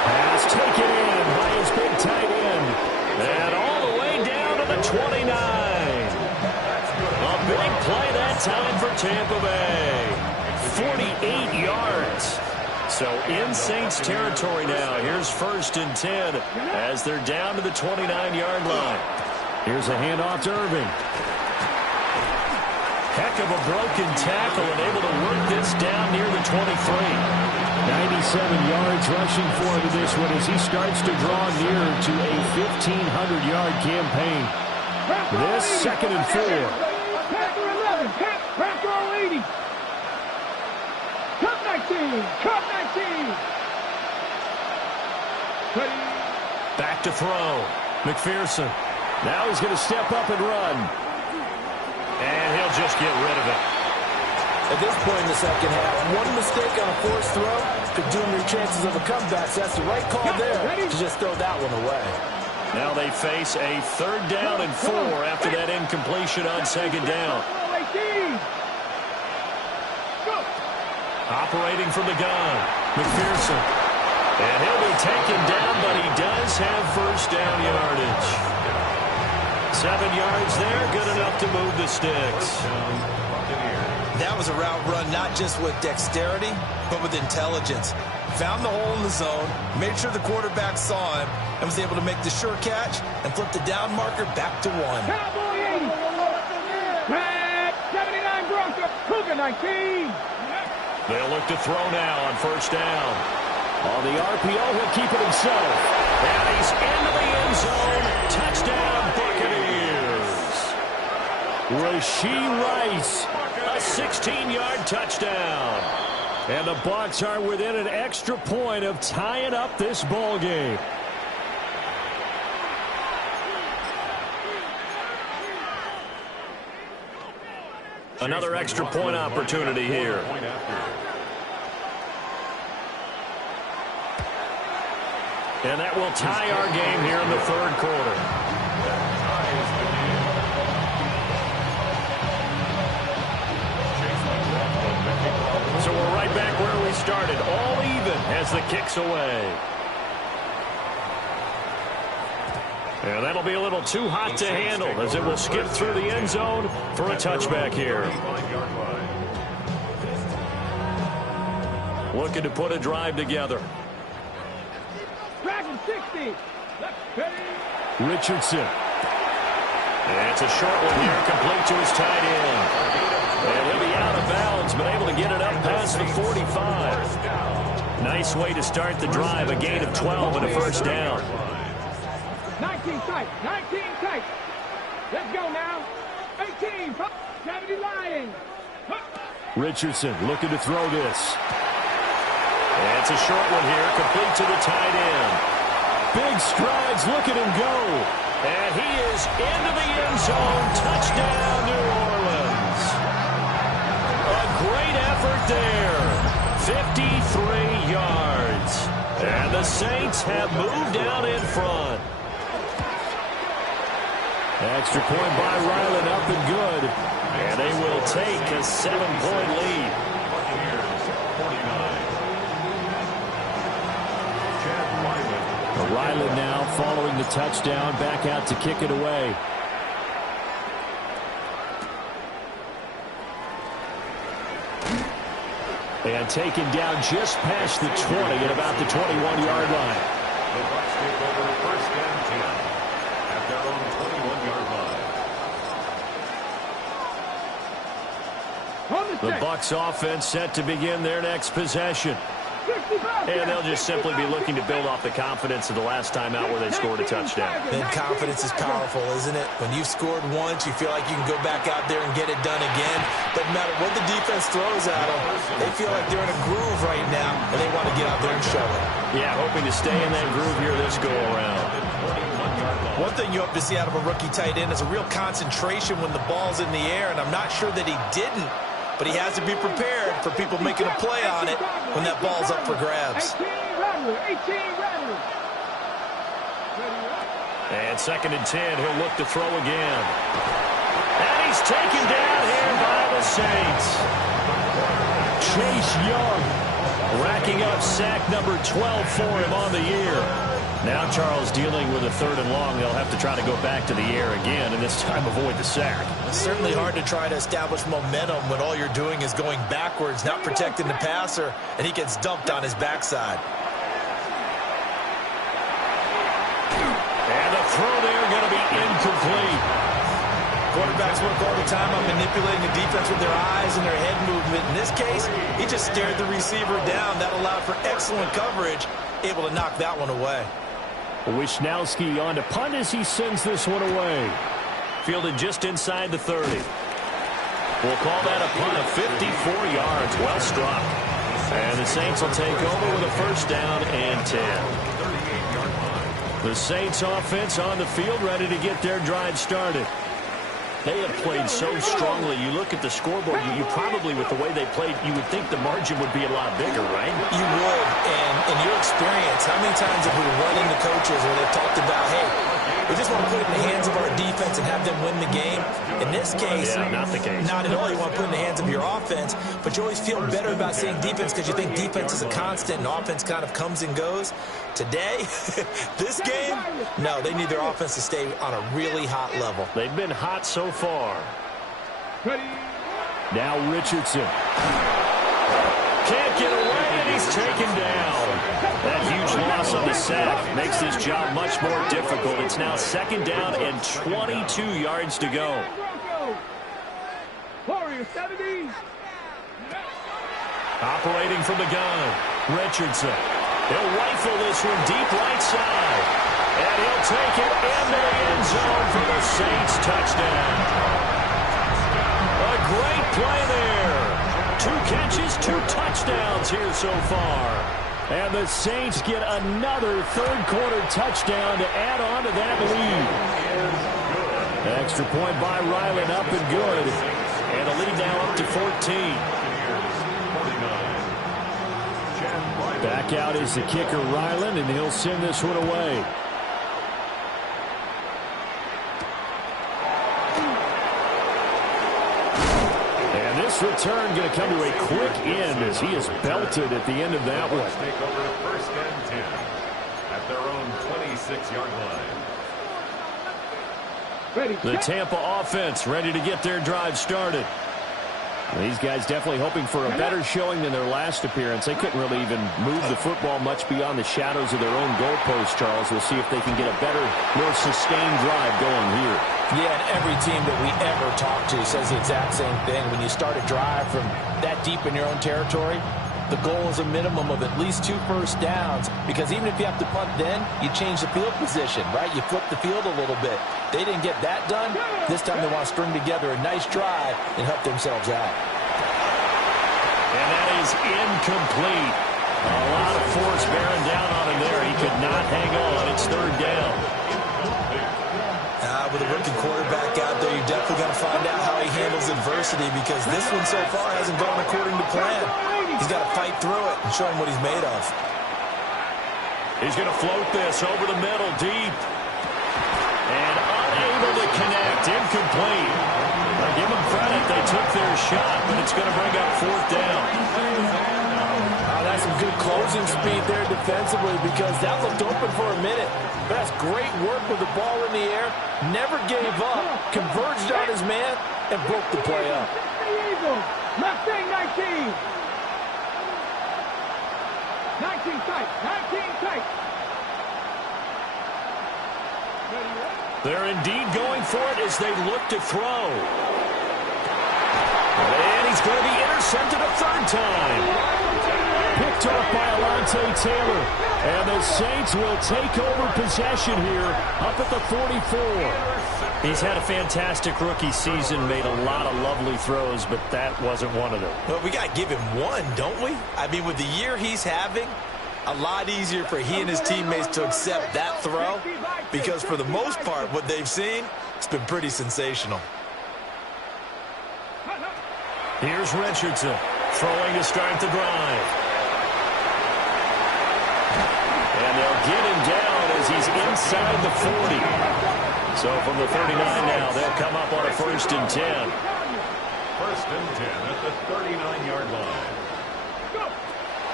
Pass taken in by his big tight end. And all the way down to the 29. A big play that time for Tampa Bay. 48 yards. So in Saints territory now. Here's 1st and 10 as they're down to the 29-yard line. Here's a handoff to Irving. Heck of a broken tackle and able to work this down near the 23. 97 yards rushing for him in this one as he starts to draw near to a 1,500-yard campaign. This 2nd and 4. Packer 11, Packer 80. Cup 19, Cup 19. Back to throw. McPherson. Now he's going to step up and run. And he'll just get rid of it. At this point in the 2nd half, one mistake on a forced throw could doom your chances of a comeback. So that's the right call there to just throw that one away. Now they face a 3rd down and 4 after that incompletion on 2nd down. Operating from the gun, McPherson. And he'll be taken down, but he does have 1st down yardage. 7 yards there, good enough to move the sticks. That was a route run not just with dexterity, but with intelligence. Found the hole in the zone, made sure the quarterback saw him, and was able to make the sure catch and flip the down marker back to 1. Cowboy 80. 79 Broncos, Cougar 19. They'll look to throw now on 1st down. On the RPO, he'll keep it himself. And he's into the end zone. Touchdown, Buccaneers. Rashee Rice. A 16-yard touchdown. And the Bucs are within an extra point of tying up this ball game. Another extra point opportunity here. And that will tie our game here in the third quarter. So we're right back where we started, all even as the kick's away. And that'll be a little too hot to handle as it will skip through the end zone for a touchback here. Looking to put a drive together. Dragon 60. Richardson. And it's a short one here, complete to his tight end. And he'll be out of bounds, but able to get it up past the 45. Nice way to start the drive, a gain of 12 and a first down. 19 tight. 19 tight. Let's go now. 18. 70 Lions. Richardson looking to throw this. And it's a short one here, complete to the tight end. Big strides, look at him go. And he is into the end zone. Touchdown, New Orleans. A great effort there. 53 yards. And the Saints have moved out in front. Extra point by Ryland, up and good. And they will take a 7-point lead. Ryland now following the touchdown, back out to kick it away. And taken down just past the 20 at about the 21-yard line. The Bucs take over first and 10 at their own 21-yard line. The Bucs offense set to begin their next possession. And they'll just simply be looking to build off the confidence of the last time out where they scored a touchdown. Then confidence is powerful, isn't it? When you've scored once, you feel like you can go back out there and get it done again. Doesn't matter what the defense throws at them. They feel like they're in a groove right now, and they want to get out there and show it. Yeah, hoping to stay in that groove here this go-around. One thing you hope to see out of a rookie tight end is a real concentration when the ball's in the air, and I'm not sure that he didn't. But he has to be prepared for people making a play on it when that ball's up for grabs. 18 Rattler. And 2nd and 10, he'll look to throw again. And he's taken down here by the Saints. Chase Young racking up sack number 12 for him on the year. Now Charles dealing with a 3rd and long. They'll have to try to go back to the air again, and this time avoid the sack. It's certainly hard to try to establish momentum when all you're doing is going backwards, not protecting the passer, and he gets dumped on his backside. And the throw there going to be incomplete. Quarterbacks work all the time on manipulating the defense with their eyes and their head movement. In this case, he just stared the receiver down. That allowed for excellent coverage, able to knock that one away. Wisnowski on to punt as he sends this one away. Fielded just inside the 30. We'll call that a punt of 54 yards. Well struck. And the Saints will take over with a first down and 10. The Saints offense on the field ready to get their drive started. They have played so strongly. You look at the scoreboard, you probably, with the way they played, you would think the margin would be a lot bigger, right? You would. And in your experience, how many times have we run into coaches where they've talked about, hey, we just want to put it in the hands of our defense and have them win the game? In this case, not the case. Not at all. You want to put it in the hands of your offense, but you always feel better about saying defense because you think defense is a constant and offense kind of comes and goes. Today, this game, no, they need their offense to stay on a really hot level. They've been hot so far. Now Richardson. Can't get away, and he's taken down. That huge loss on the sack makes this job much more difficult. It's now 2nd down and 22 yards to go. Operating from the gun, Richardson. He'll rifle this one deep right side. And he'll take it into the end zone for the Saints touchdown. A great play there. 2 catches, 2 touchdowns here so far. And the Saints get another third-quarter touchdown to add on to that lead. Extra point by Ryland, up and good. And the lead now up to 14. Back out is the kicker, Ryland, and he'll send this one away. And this return going to come to a quick end as he is belted at the end of that one. Take over to first and 10 at their own 26-yard line. The Tampa offense ready to get their drive started. These guys definitely hoping for a better showing than their last appearance. They couldn't really even move the football much beyond the shadows of their own goalpost, Charles. We'll see if they can get a better, more sustained drive going here. Yeah, and every team that we ever talk to says the exact same thing. When you start a drive from that deep in your own territory, the goal is a minimum of at least 2 first downs, because even if you have to punt then, you change the field position, right? You flip the field a little bit. They didn't get that done. This time they want to string together a nice drive and help themselves out. And that is incomplete. A lot of force bearing down on him there. He could not hang on. It's third down. With a rookie quarterback out there, you're definitely going to find out how he handles adversity, because this one so far hasn't gone according to plan. He's got to fight through it and show him what he's made of. He's going to float this over the middle, deep. And unable to connect. Incomplete. Now give them credit. They took their shot, but it's going to bring up fourth down. That's some good closing speed there defensively, because that looked open for a minute. But that's great work with the ball in the air. Never gave up. Converged on his man and broke the play up. Left wing 19. 19 tight. 19 tight. They're indeed going for it as they look to throw. And he's going to be intercepted a third time. Picked off by Alontae Taylor. And the Saints will take over possession here up at the 44. He's had a fantastic rookie season, made a lot of lovely throws, but that wasn't one of them. Well, we got to give him one, don't we? I mean, with the year he's having, a lot easier for he and his teammates to accept that throw, because for the most part, what they've seen, it's been pretty sensational. Here's Richardson throwing to start the drive. And they'll get him down as he's inside the 40. So from the 39 now, they'll come up on a first and 10. First and 10 at the 39-yard line.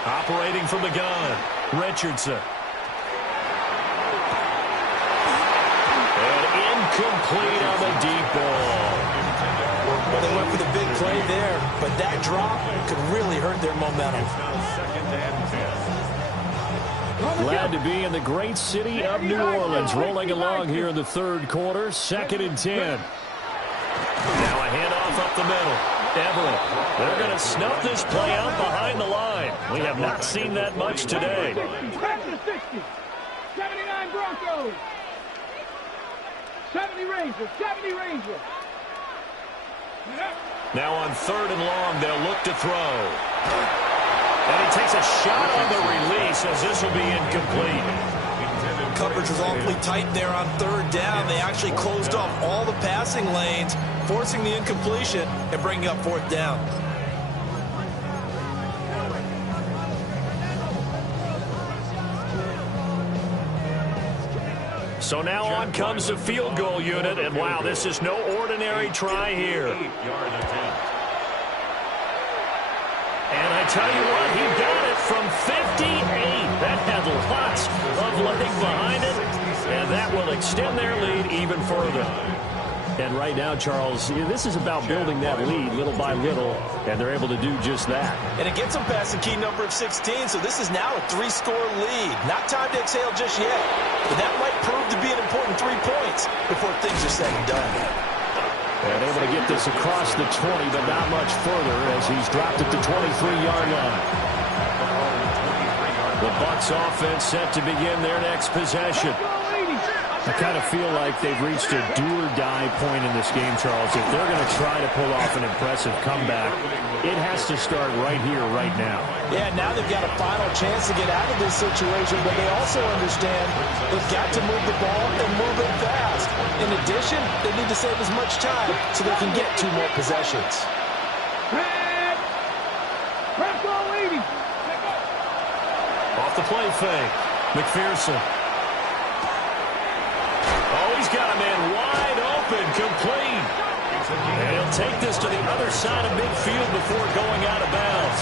Operating from the gun, Richardson. And incomplete on the deep ball. Well, they went for the big play there, but that drop could really hurt their momentum. Second and 10. Glad to be in the great city of New Orleans, rolling along here in the third quarter, second and 10. Now a handoff up the middle. Everett. They're going to snuff this play out behind the line. We have not seen that much today. 79 Broncos. 70 Rangers. 70 Rangers. Now on third and long, they'll look to throw. And he takes a shot on the release as this will be incomplete. Coverage was awfully tight there on third down. They actually closed off all the passing lanes, forcing the incompletion and bringing up fourth down. So now on comes the field goal unit, and wow, this is no ordinary try here. 8-yard attempt. And I tell you what, he got it from 58. That had lots of leg behind it, and that will extend their lead even further. And right now, Charles, this is about building that lead little by little, and they're able to do just that. And it gets them past the key number of 16, so this is now a 3-score lead. Not time to exhale just yet, but that might prove to be an important 3 points before things are said and done. And able to get this across the 20, but not much further as he's dropped at the 23-yard line. The Bucs offense set to begin their next possession. I kind of feel like they've reached a do-or-die point in this game, Charles. If they're going to try to pull off an impressive comeback, it has to start right here, right now. Yeah, now they've got a final chance to get out of this situation, but they also understand they've got to move the ball and move it fast. In addition, they need to save as much time so they can get 2 more possessions. Off the play fake. McPherson. Oh, he's got a man wide open, complete. And he'll take this to the other side of midfield before going out of bounds.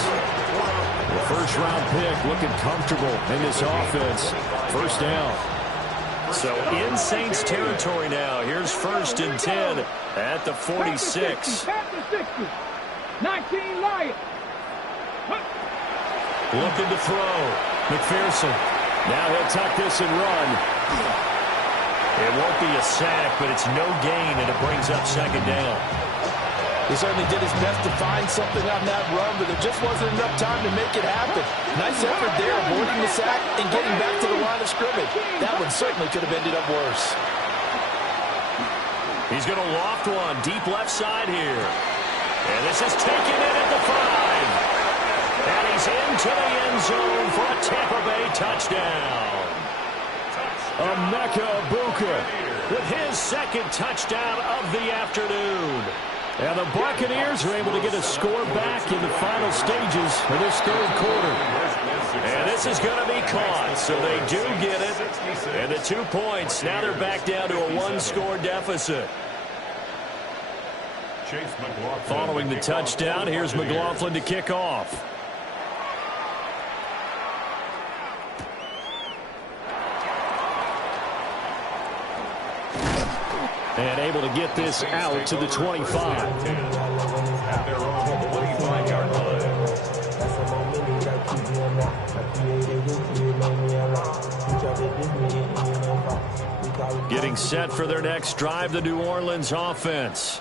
The first-round pick looking comfortable in this offense. First down. So in Saints territory now. Here's 1st and 10 at the 46. 19 Lions. Looking to throw. McPherson. Now he'll tuck this and run. It won't be a sack, but it's no gain, and it brings up 2nd down. He certainly did his best to find something on that run, but there just wasn't enough time to make it happen. Nice effort there, avoiding the sack and getting back to the line of scrimmage. That one certainly could have ended up worse. He's going to loft one deep left side here. And this is taken in at the 5. And he's into the end zone for a Tampa Bay touchdown. Emeka Egbuka With his 2nd touchdown of the afternoon. And the Buccaneers are able to get a score back in the final stages of this 3rd quarter. And this is going to be caught, so they do get it. And the 2 points, now they're back down to a 1-score deficit. Following the touchdown, here's McLaughlin to kick off. And able to get this out to the 25. Getting set for their next drive, the New Orleans offense.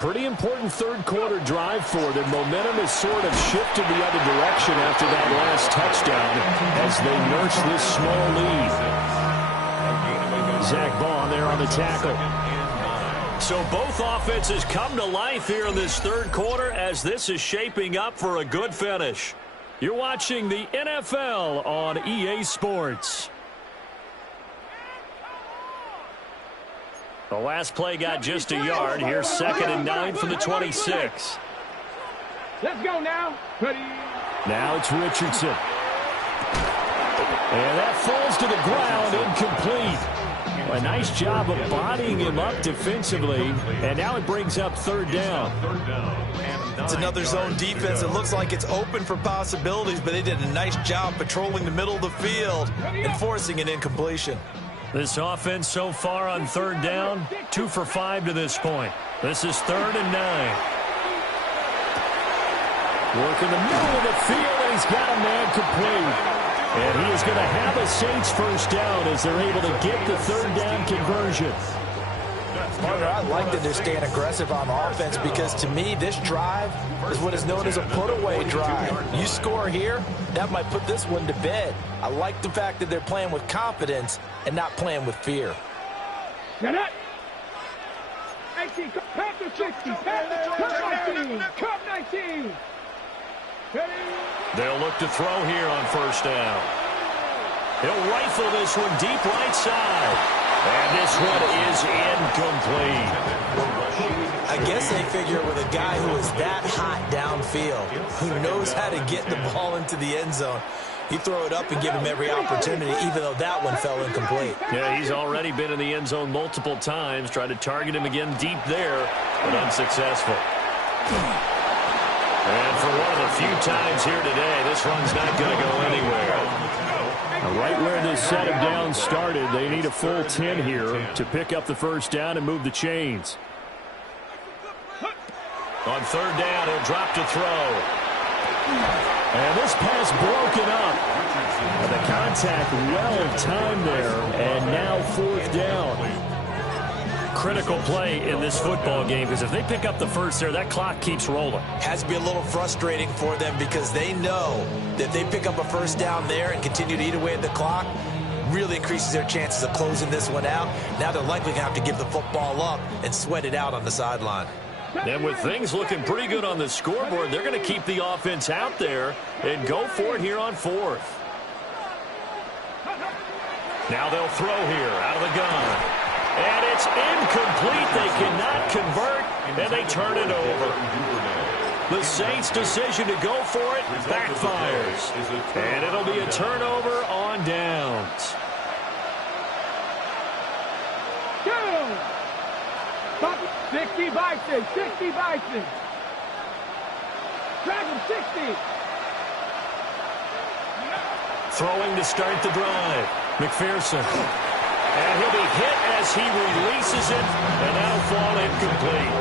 Pretty important 3rd quarter drive for them. Momentum has sort of shifted the other direction after that last touchdown as they nurse this small lead. Zach Bond there on the tackle. So both offenses come to life here in this 3rd quarter as this is shaping up for a good finish. You're watching the NFL on EA Sports. The last play got just a yard. Here's 2nd and 9 from the 26. Let's go now. Ready. Now it's Richardson. And that falls to the ground, incomplete. A nice job of bodying him up defensively, and now it brings up 3rd down. It's another zone defense. It looks like it's open for possibilities, but they did a nice job patrolling the middle of the field and forcing an incompletion. This offense so far on 3rd down, 2 for 5 to this point. This is 3rd and 9. Work in the middle of the field, and he's got a man complete. And he is going to have a Saints first down as they're able to get the 3rd down conversion. Partner, I like that they're staying aggressive on offense because, to me, this drive is what is known as a put-away drive. You score here, that might put this one to bed. I like the fact that they're playing with confidence and not playing with fear. Get it. 18, pass to 60, pass to 19, cut 19. They'll look to throw here on 1st down. He'll rifle this one deep right side. And this one is incomplete. I guess they figure with a guy who is that hot downfield, who knows how to get the ball into the end zone, you throw it up and give him every opportunity, even though that one fell incomplete. Yeah, he's already been in the end zone multiple times, tried to target him again deep there, but unsuccessful. And for one of the few times here today, this run's not going to go anywhere. Right where this set of downs started, they need a full 10 here to pick up the first down and move the chains. On 3rd down, he'll drop to throw. And this pass broken up. And the contact well timed there, and now 4th down. Critical play in this football game because if they pick up the first there, that clock keeps rolling. Has to be a little frustrating for them because they know that if they pick up a first down there and continue to eat away at the clock, really increases their chances of closing this one out. Now they're likely going to have to give the football up and sweat it out on the sideline. And with things looking pretty good on the scoreboard, they're going to keep the offense out there and go for it here on 4th. Now they'll throw here out of the gun. And it's incomplete. They cannot convert, and they turn it over. The Saints' decision to go for it backfires. And it'll be a turnover on downs. 60 Bison, 60 Bison. Drag him, 60. Throwing to start the drive. McPherson. And he'll be hit as he releases it, and that'll fall incomplete.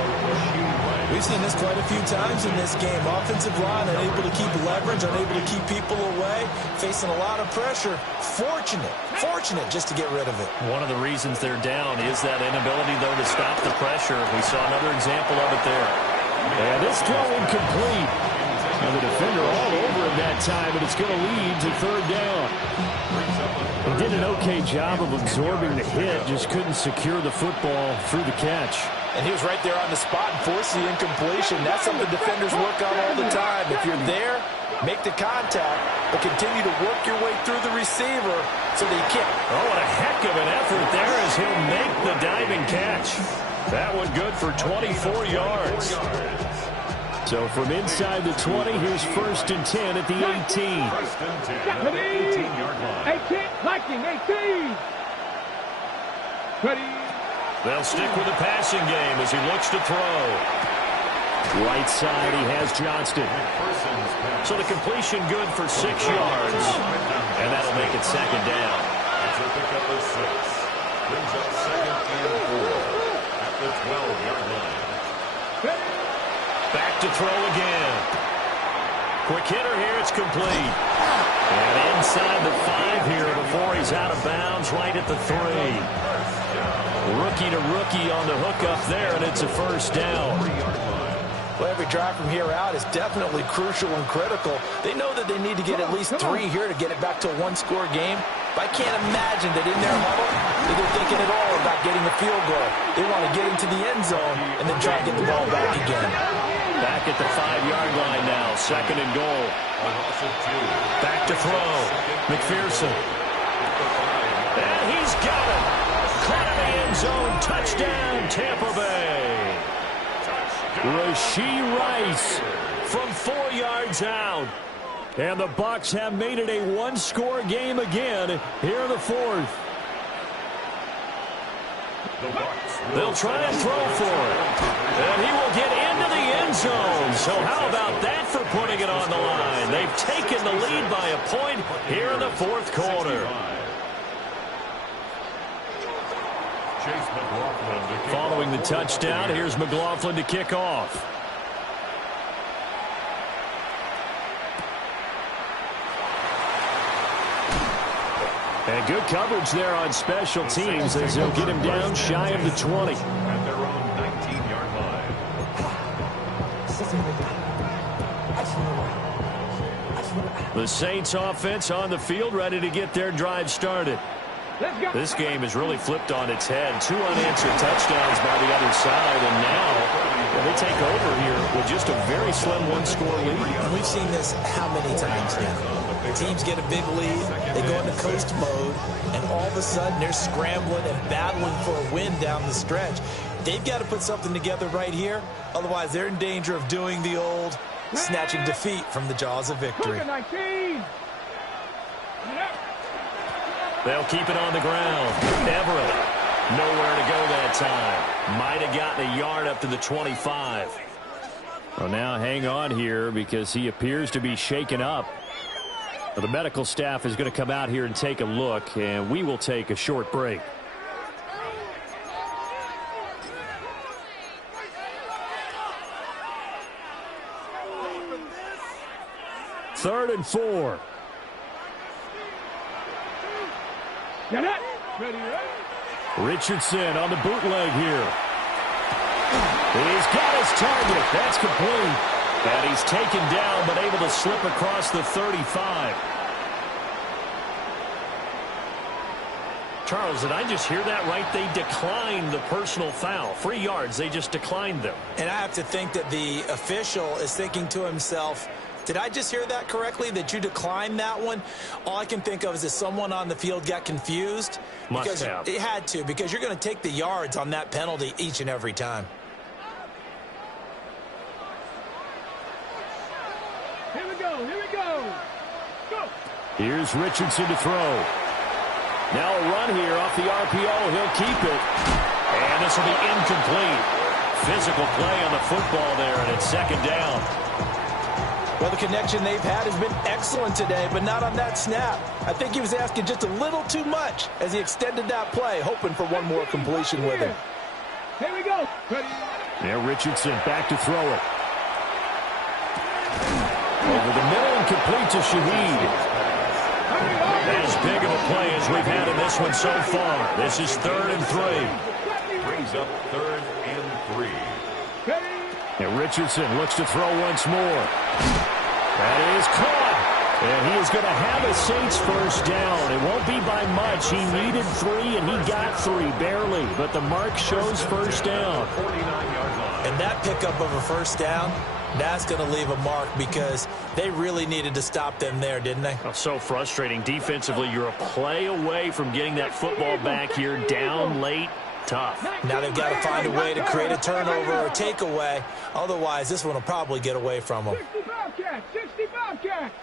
We've seen this quite a few times in this game. Offensive line unable to keep leverage, unable to keep people away, facing a lot of pressure. Fortunate just to get rid of it. One of the reasons they're down is that inability, though, to stop the pressure. We saw another example of it there. And this throw incomplete. And the defender all over him that time, and it's going to lead to third down. He did an okay job of absorbing the hit, just couldn't secure the football through the catch. And he was right there on the spot and forced the incompletion. That's something defenders work on all the time. If you're there, make the contact, but continue to work your way through the receiver so that you can't. Oh, what a heck of an effort there as he'll make the diving catch. That one good for 24 yards. So from inside the 20, here's 1st and 10 at the 18. 18-yard line. 18, Viking, 18. Ready. They'll stick with the passing game as he looks to throw. Right side, he has Johnston. So the completion good for 6 yards. And that'll make it second down. It's a pickup of 6. Brings up 2nd and 4 at the 12-yard line. Back to throw again. Quick hitter here, it's complete. And inside the 5 here before he's out of bounds, right at the 3. Rookie to rookie on the hookup there, and it's a first down. Well, every drive from here out is definitely crucial and critical. They know that they need to get at least 3 here to get it back to a one-score game. But I can't imagine that in their huddle that they're thinking at all about getting a field goal. They want to get into the end zone and then try to get the ball back again. Back at the 5-yard line now, 2nd and goal. Back to throw. McPherson. And he's got it. Caught in the end zone. Touchdown, Tampa Bay. Rashee Rice from 4 yards out. And the Bucs have made it a one-score game again here in the 4th. They'll try and throw for it. And he will get into the end zone. So how about that for putting it on the line? They've taken the lead by a point here in the 4th quarter. Following the touchdown, here's McLaughlin to kick off. And good coverage there on special teams as they'll get him down shy of the 20. At their own 19-yard line. The Saints offense on the field, ready to get their drive started. This game is really flipped on its head. 2 unanswered touchdowns by the other side, and now they take over here with just a very slim one-score lead. And we've seen this how many times now? Teams get a big lead, they go into coast mode, and all of a sudden they're scrambling and battling for a win down the stretch. They've got to put something together right here, otherwise they're in danger of doing the old snatching defeat from the jaws of victory. They'll keep it on the ground. Everett, nowhere to go that time. Might have gotten a yard up to the 25. Well, now hang on here because he appears to be shaken up. Well, the medical staff is going to come out here and take a look, and we will take a short break. Third and 4. Get it. Ready. Richardson on the bootleg here. He's got his target. That's complete. And he's taken down but able to slip across the 35. Charles, did I just hear that right? They declined the personal foul. 3 yards, they just declined them. And I have to think that the official is thinking to himself, did I just hear that correctly, that you declined that one? All I can think of is that someone on the field got confused. Must have. It had to, because you're going to take the yards on that penalty each and every time. Here's Richardson to throw. Now a run here off the RPO. He'll keep it. And this will be incomplete. Physical play on the football there, and it's second down. Well, the connection they've had has been excellent today, but not on that snap. I think he was asking just a little too much as he extended that play, hoping for one more completion with him. Here we go. Now Richardson back to throw it. Over the middle and complete to Shaheed. As big of a play as we've had in this one so far. This is 3rd and 3. Brings up 3rd and 3. Now Richardson looks to throw once more. That is caught. And he is going to have a Saints first down. It won't be by much. He needed 3, and he got 3, barely. But the mark shows first down. And that pickup of a first down, that's going to leave a mark because they really needed to stop them there, didn't they? Oh, so frustrating. Defensively, you're a play away from getting that football back here down late. Tough. Now they've got to find a way to create a turnover or a takeaway. Otherwise, this one will probably get away from them. 60 Bobcats.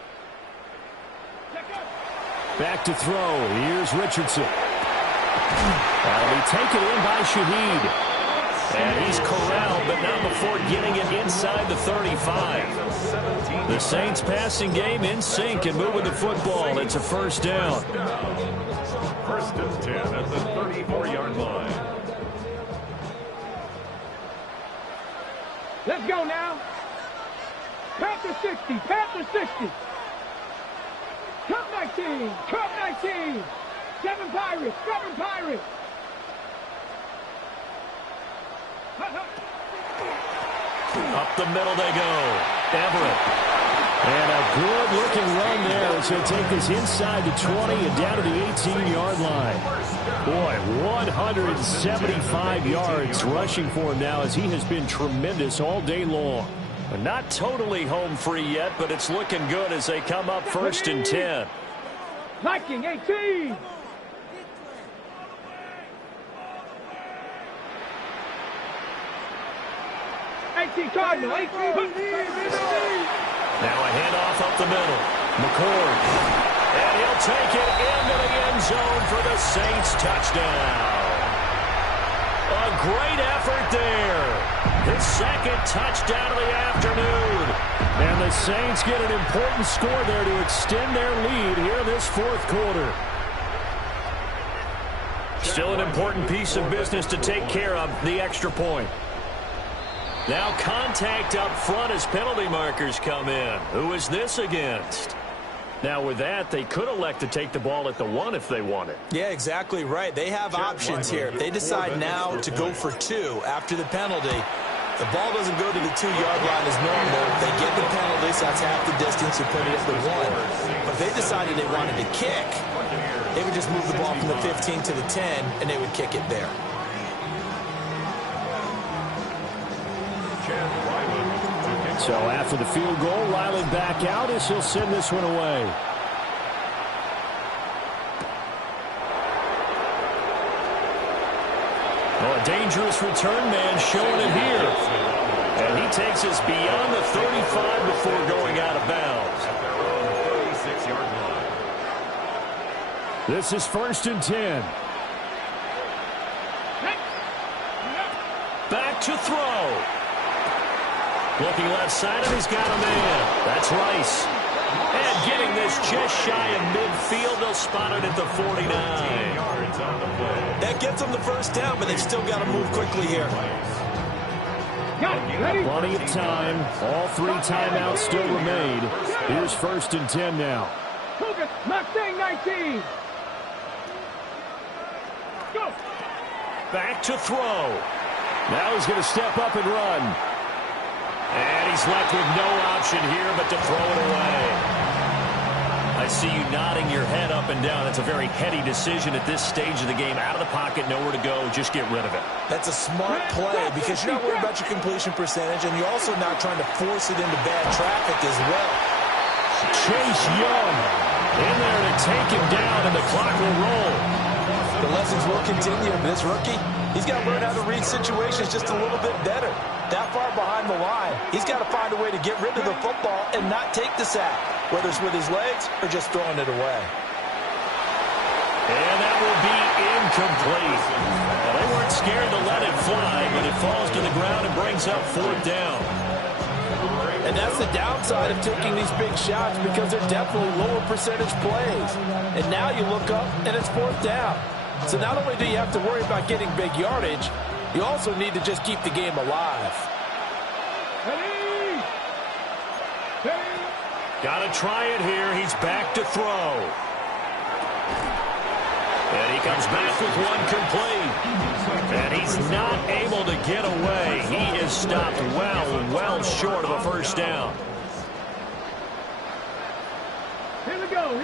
Back to throw. Here's Richardson. That'll be taken in by Shaheed. And he's corralled, but not before getting it inside the 35. The Saints passing game in sync and moving the football. It's a first down. 1st and 10 at the 34-yard line. Let's go now. Panther 60. Panther 60. Cup 19. Cup 19. 7 Pirates. 7 Pirates. Up the middle they go. Everett. And a good-looking run there as he'll take this inside the 20 and down to the 18-yard line. Boy, 175 yards rushing for him now as he has been tremendous all day long. Not totally home free yet, but it's looking good as they come up 1st and 10. Viking 18. Cardinal. 18. Now a handoff up the middle. McCord. And he'll take it into the end zone for the Saints touchdown. A great effort there. His 2nd touchdown of the afternoon. And the Saints get an important score there to extend their lead here in this 4th quarter. Still an important piece of business to take care of, the extra point. Now contact up front as penalty markers come in. Who is this against? Now with that, they could elect to take the ball at the 1 if they wanted. Yeah, exactly right. They have options here. If they decide now to go for 2 after the penalty, the ball doesn't go to the 2-yard line as normal. They get the penalty, so that's half the distance. You put it at the 1. But if they decided they wanted to kick, they would just move the ball from the 15 to the 10, and they would kick it there. So after the field goal, Ryland back out as he'll send this one away. Oh, a dangerous return man showing it here. And he takes us beyond the 35 before going out of bounds. At their own 36-yard line. This is 1st and 10. Back to throw. Looking left side, and he's got a man. That's Rice. And getting this just shy of midfield, they'll spot it at the 49. That gets them the first down, but they've still got to move quickly here. Plenty of time. All 3 timeouts still remain. Here's 1st and 10 now. Mustang 19. Go. Back to throw. Now he's going to step up and run. And he's left with no option here but to throw it away. I see you nodding your head up and down. That's a very heady decision at this stage of the game. Out of the pocket, nowhere to go. Just get rid of it. That's a smart play because you're not worried about your completion percentage, and you're also not trying to force it into bad traffic as well. Chase Young in there to take him down, and the clock will roll. The lessons will continue. This rookie, he's got to learn how to read situations just a little bit better. That far behind the line, he's got to find a way to get rid of the football and not take the sack. whether it's with his legs or just throwing it away. And that will be incomplete. Well, they weren't scared to let it fly, but it falls to the ground and brings up 4th down. And that's the downside of taking these big shots, because they're definitely lower percentage plays. And now you look up, and it's 4th down. So not only do you have to worry about getting big yardage, you also need to just keep the game alive. Got to try it here. He's back to throw. And he comes back with one complete. And he's not able to get away. He is stopped well short of a 1st down. Here we go.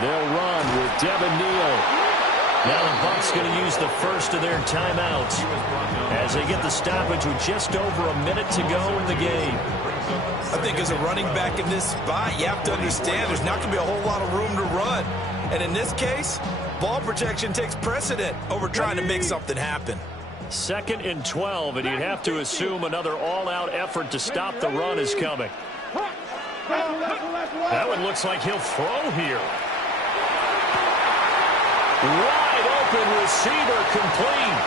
They'll run with Devin Neal. Now the Bucs going to use the first of their timeouts as they get the stoppage with just over a minute to go in the game. I think as a running back in this spot, you have to understand there's not going to be a whole lot of room to run. And in this case, ball protection takes precedent over trying to make something happen. 2nd and 12, and you'd have to assume another all-out effort to stop the run is coming. That one looks like he'll throw here. Wide open receiver, complete.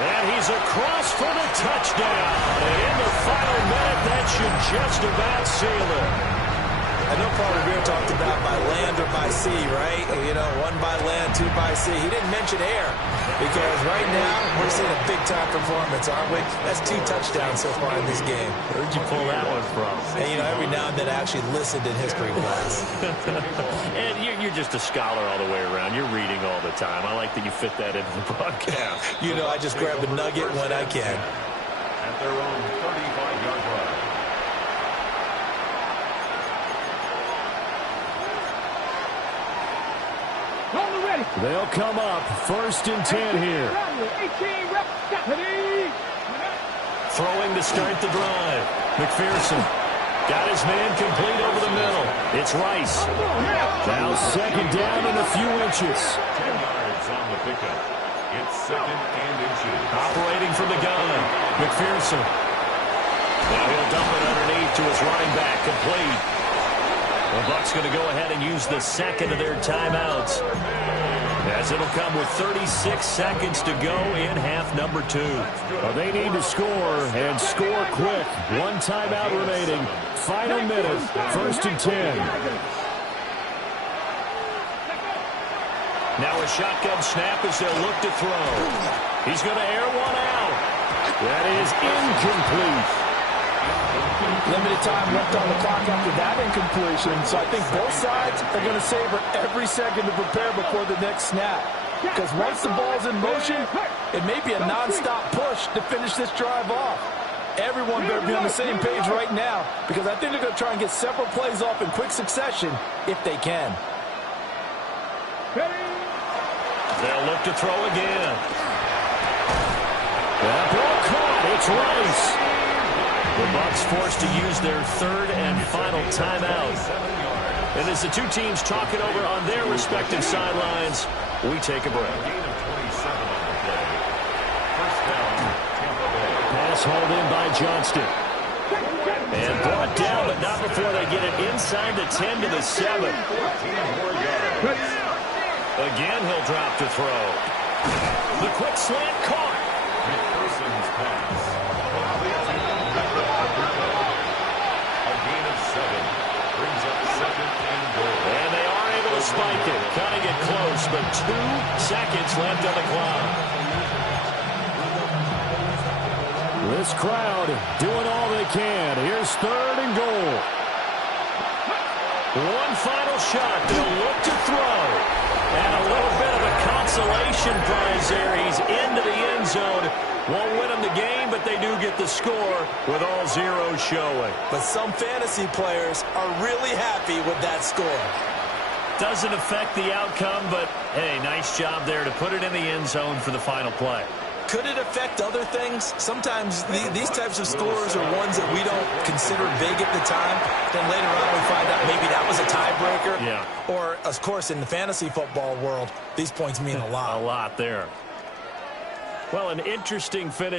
And he's across for the touchdown. And in the final minute, that should just about seal it. I know Paul Revere talked about by land or by sea, right? You know, 1 by land, 2 by sea. He didn't mention air, because right now we're seeing a big-time performance, aren't we? That's 2 touchdowns so far in this game. Where'd you pull that one from? And, you know, every now and then I actually listened in history class. And you're just a scholar all the way around. You're reading all the time. I like that you fit that into the broadcast. You know, I just grab a nugget when I can. At their own 35-yard line. They'll come up 1st and 10 here. Throwing to start the drive. McPherson got his man complete over the middle. It's Rice. Now 2nd down and a few inches. 10 yards on the pickup. It's 2nd and inches. Operating from the gun. McPherson. Now he'll dump it underneath to his running back. Complete. The Bucs going to go ahead and use the 2nd of their timeouts, as it'll come with 36 seconds to go in half number 2. Well, they need to score, and score quick. 1 timeout remaining. Final minute, 1st and 10. Now a shotgun snap as they'll look to throw. He's going to air one out. That is incomplete. Limited time left on the clock after that incompletion, so I think both sides are going to savor every second to prepare before the next snap. Because once the ball's in motion, it may be a non-stop push to finish this drive off. Everyone better be on the same page right now, because I think they're going to try and get several plays off in quick succession if they can. They'll look to throw again. That ball caught. It's Rice. The Bucs forced to use their 3rd and final timeout. And as the two teams talk it over on their respective sidelines, we take a break. Gain of 27 on the play. 1st down, Tampa Bay. Pass hauled in by Johnston. And brought down, but not before they get it inside the 10 to the 7. 14 more yards. Again, he'll drop to throw. The quick slant caught. McPherson's pass. A gain of 7. Brings up 2nd and goal. And they are able to spike it. Cutting it close, but 2 seconds left on the clock. This crowd doing all they can. Here's 3rd and goal. One final shot. They'll look to throw. And a little bit of a consolation prize there. He's into the end zone. Won't win them the game, but they do get the score with all zeros showing. But some fantasy players are really happy with that score. Doesn't affect the outcome, but, hey, nice job there to put it in the end zone for the final play. Could it affect other things? Sometimes these types of scores are ones that we don't consider big at the time. Then later on we find out maybe that was a tiebreaker. Yeah. Or, of course, in the fantasy football world, these points mean a lot. A lot there. Well, an interesting finish.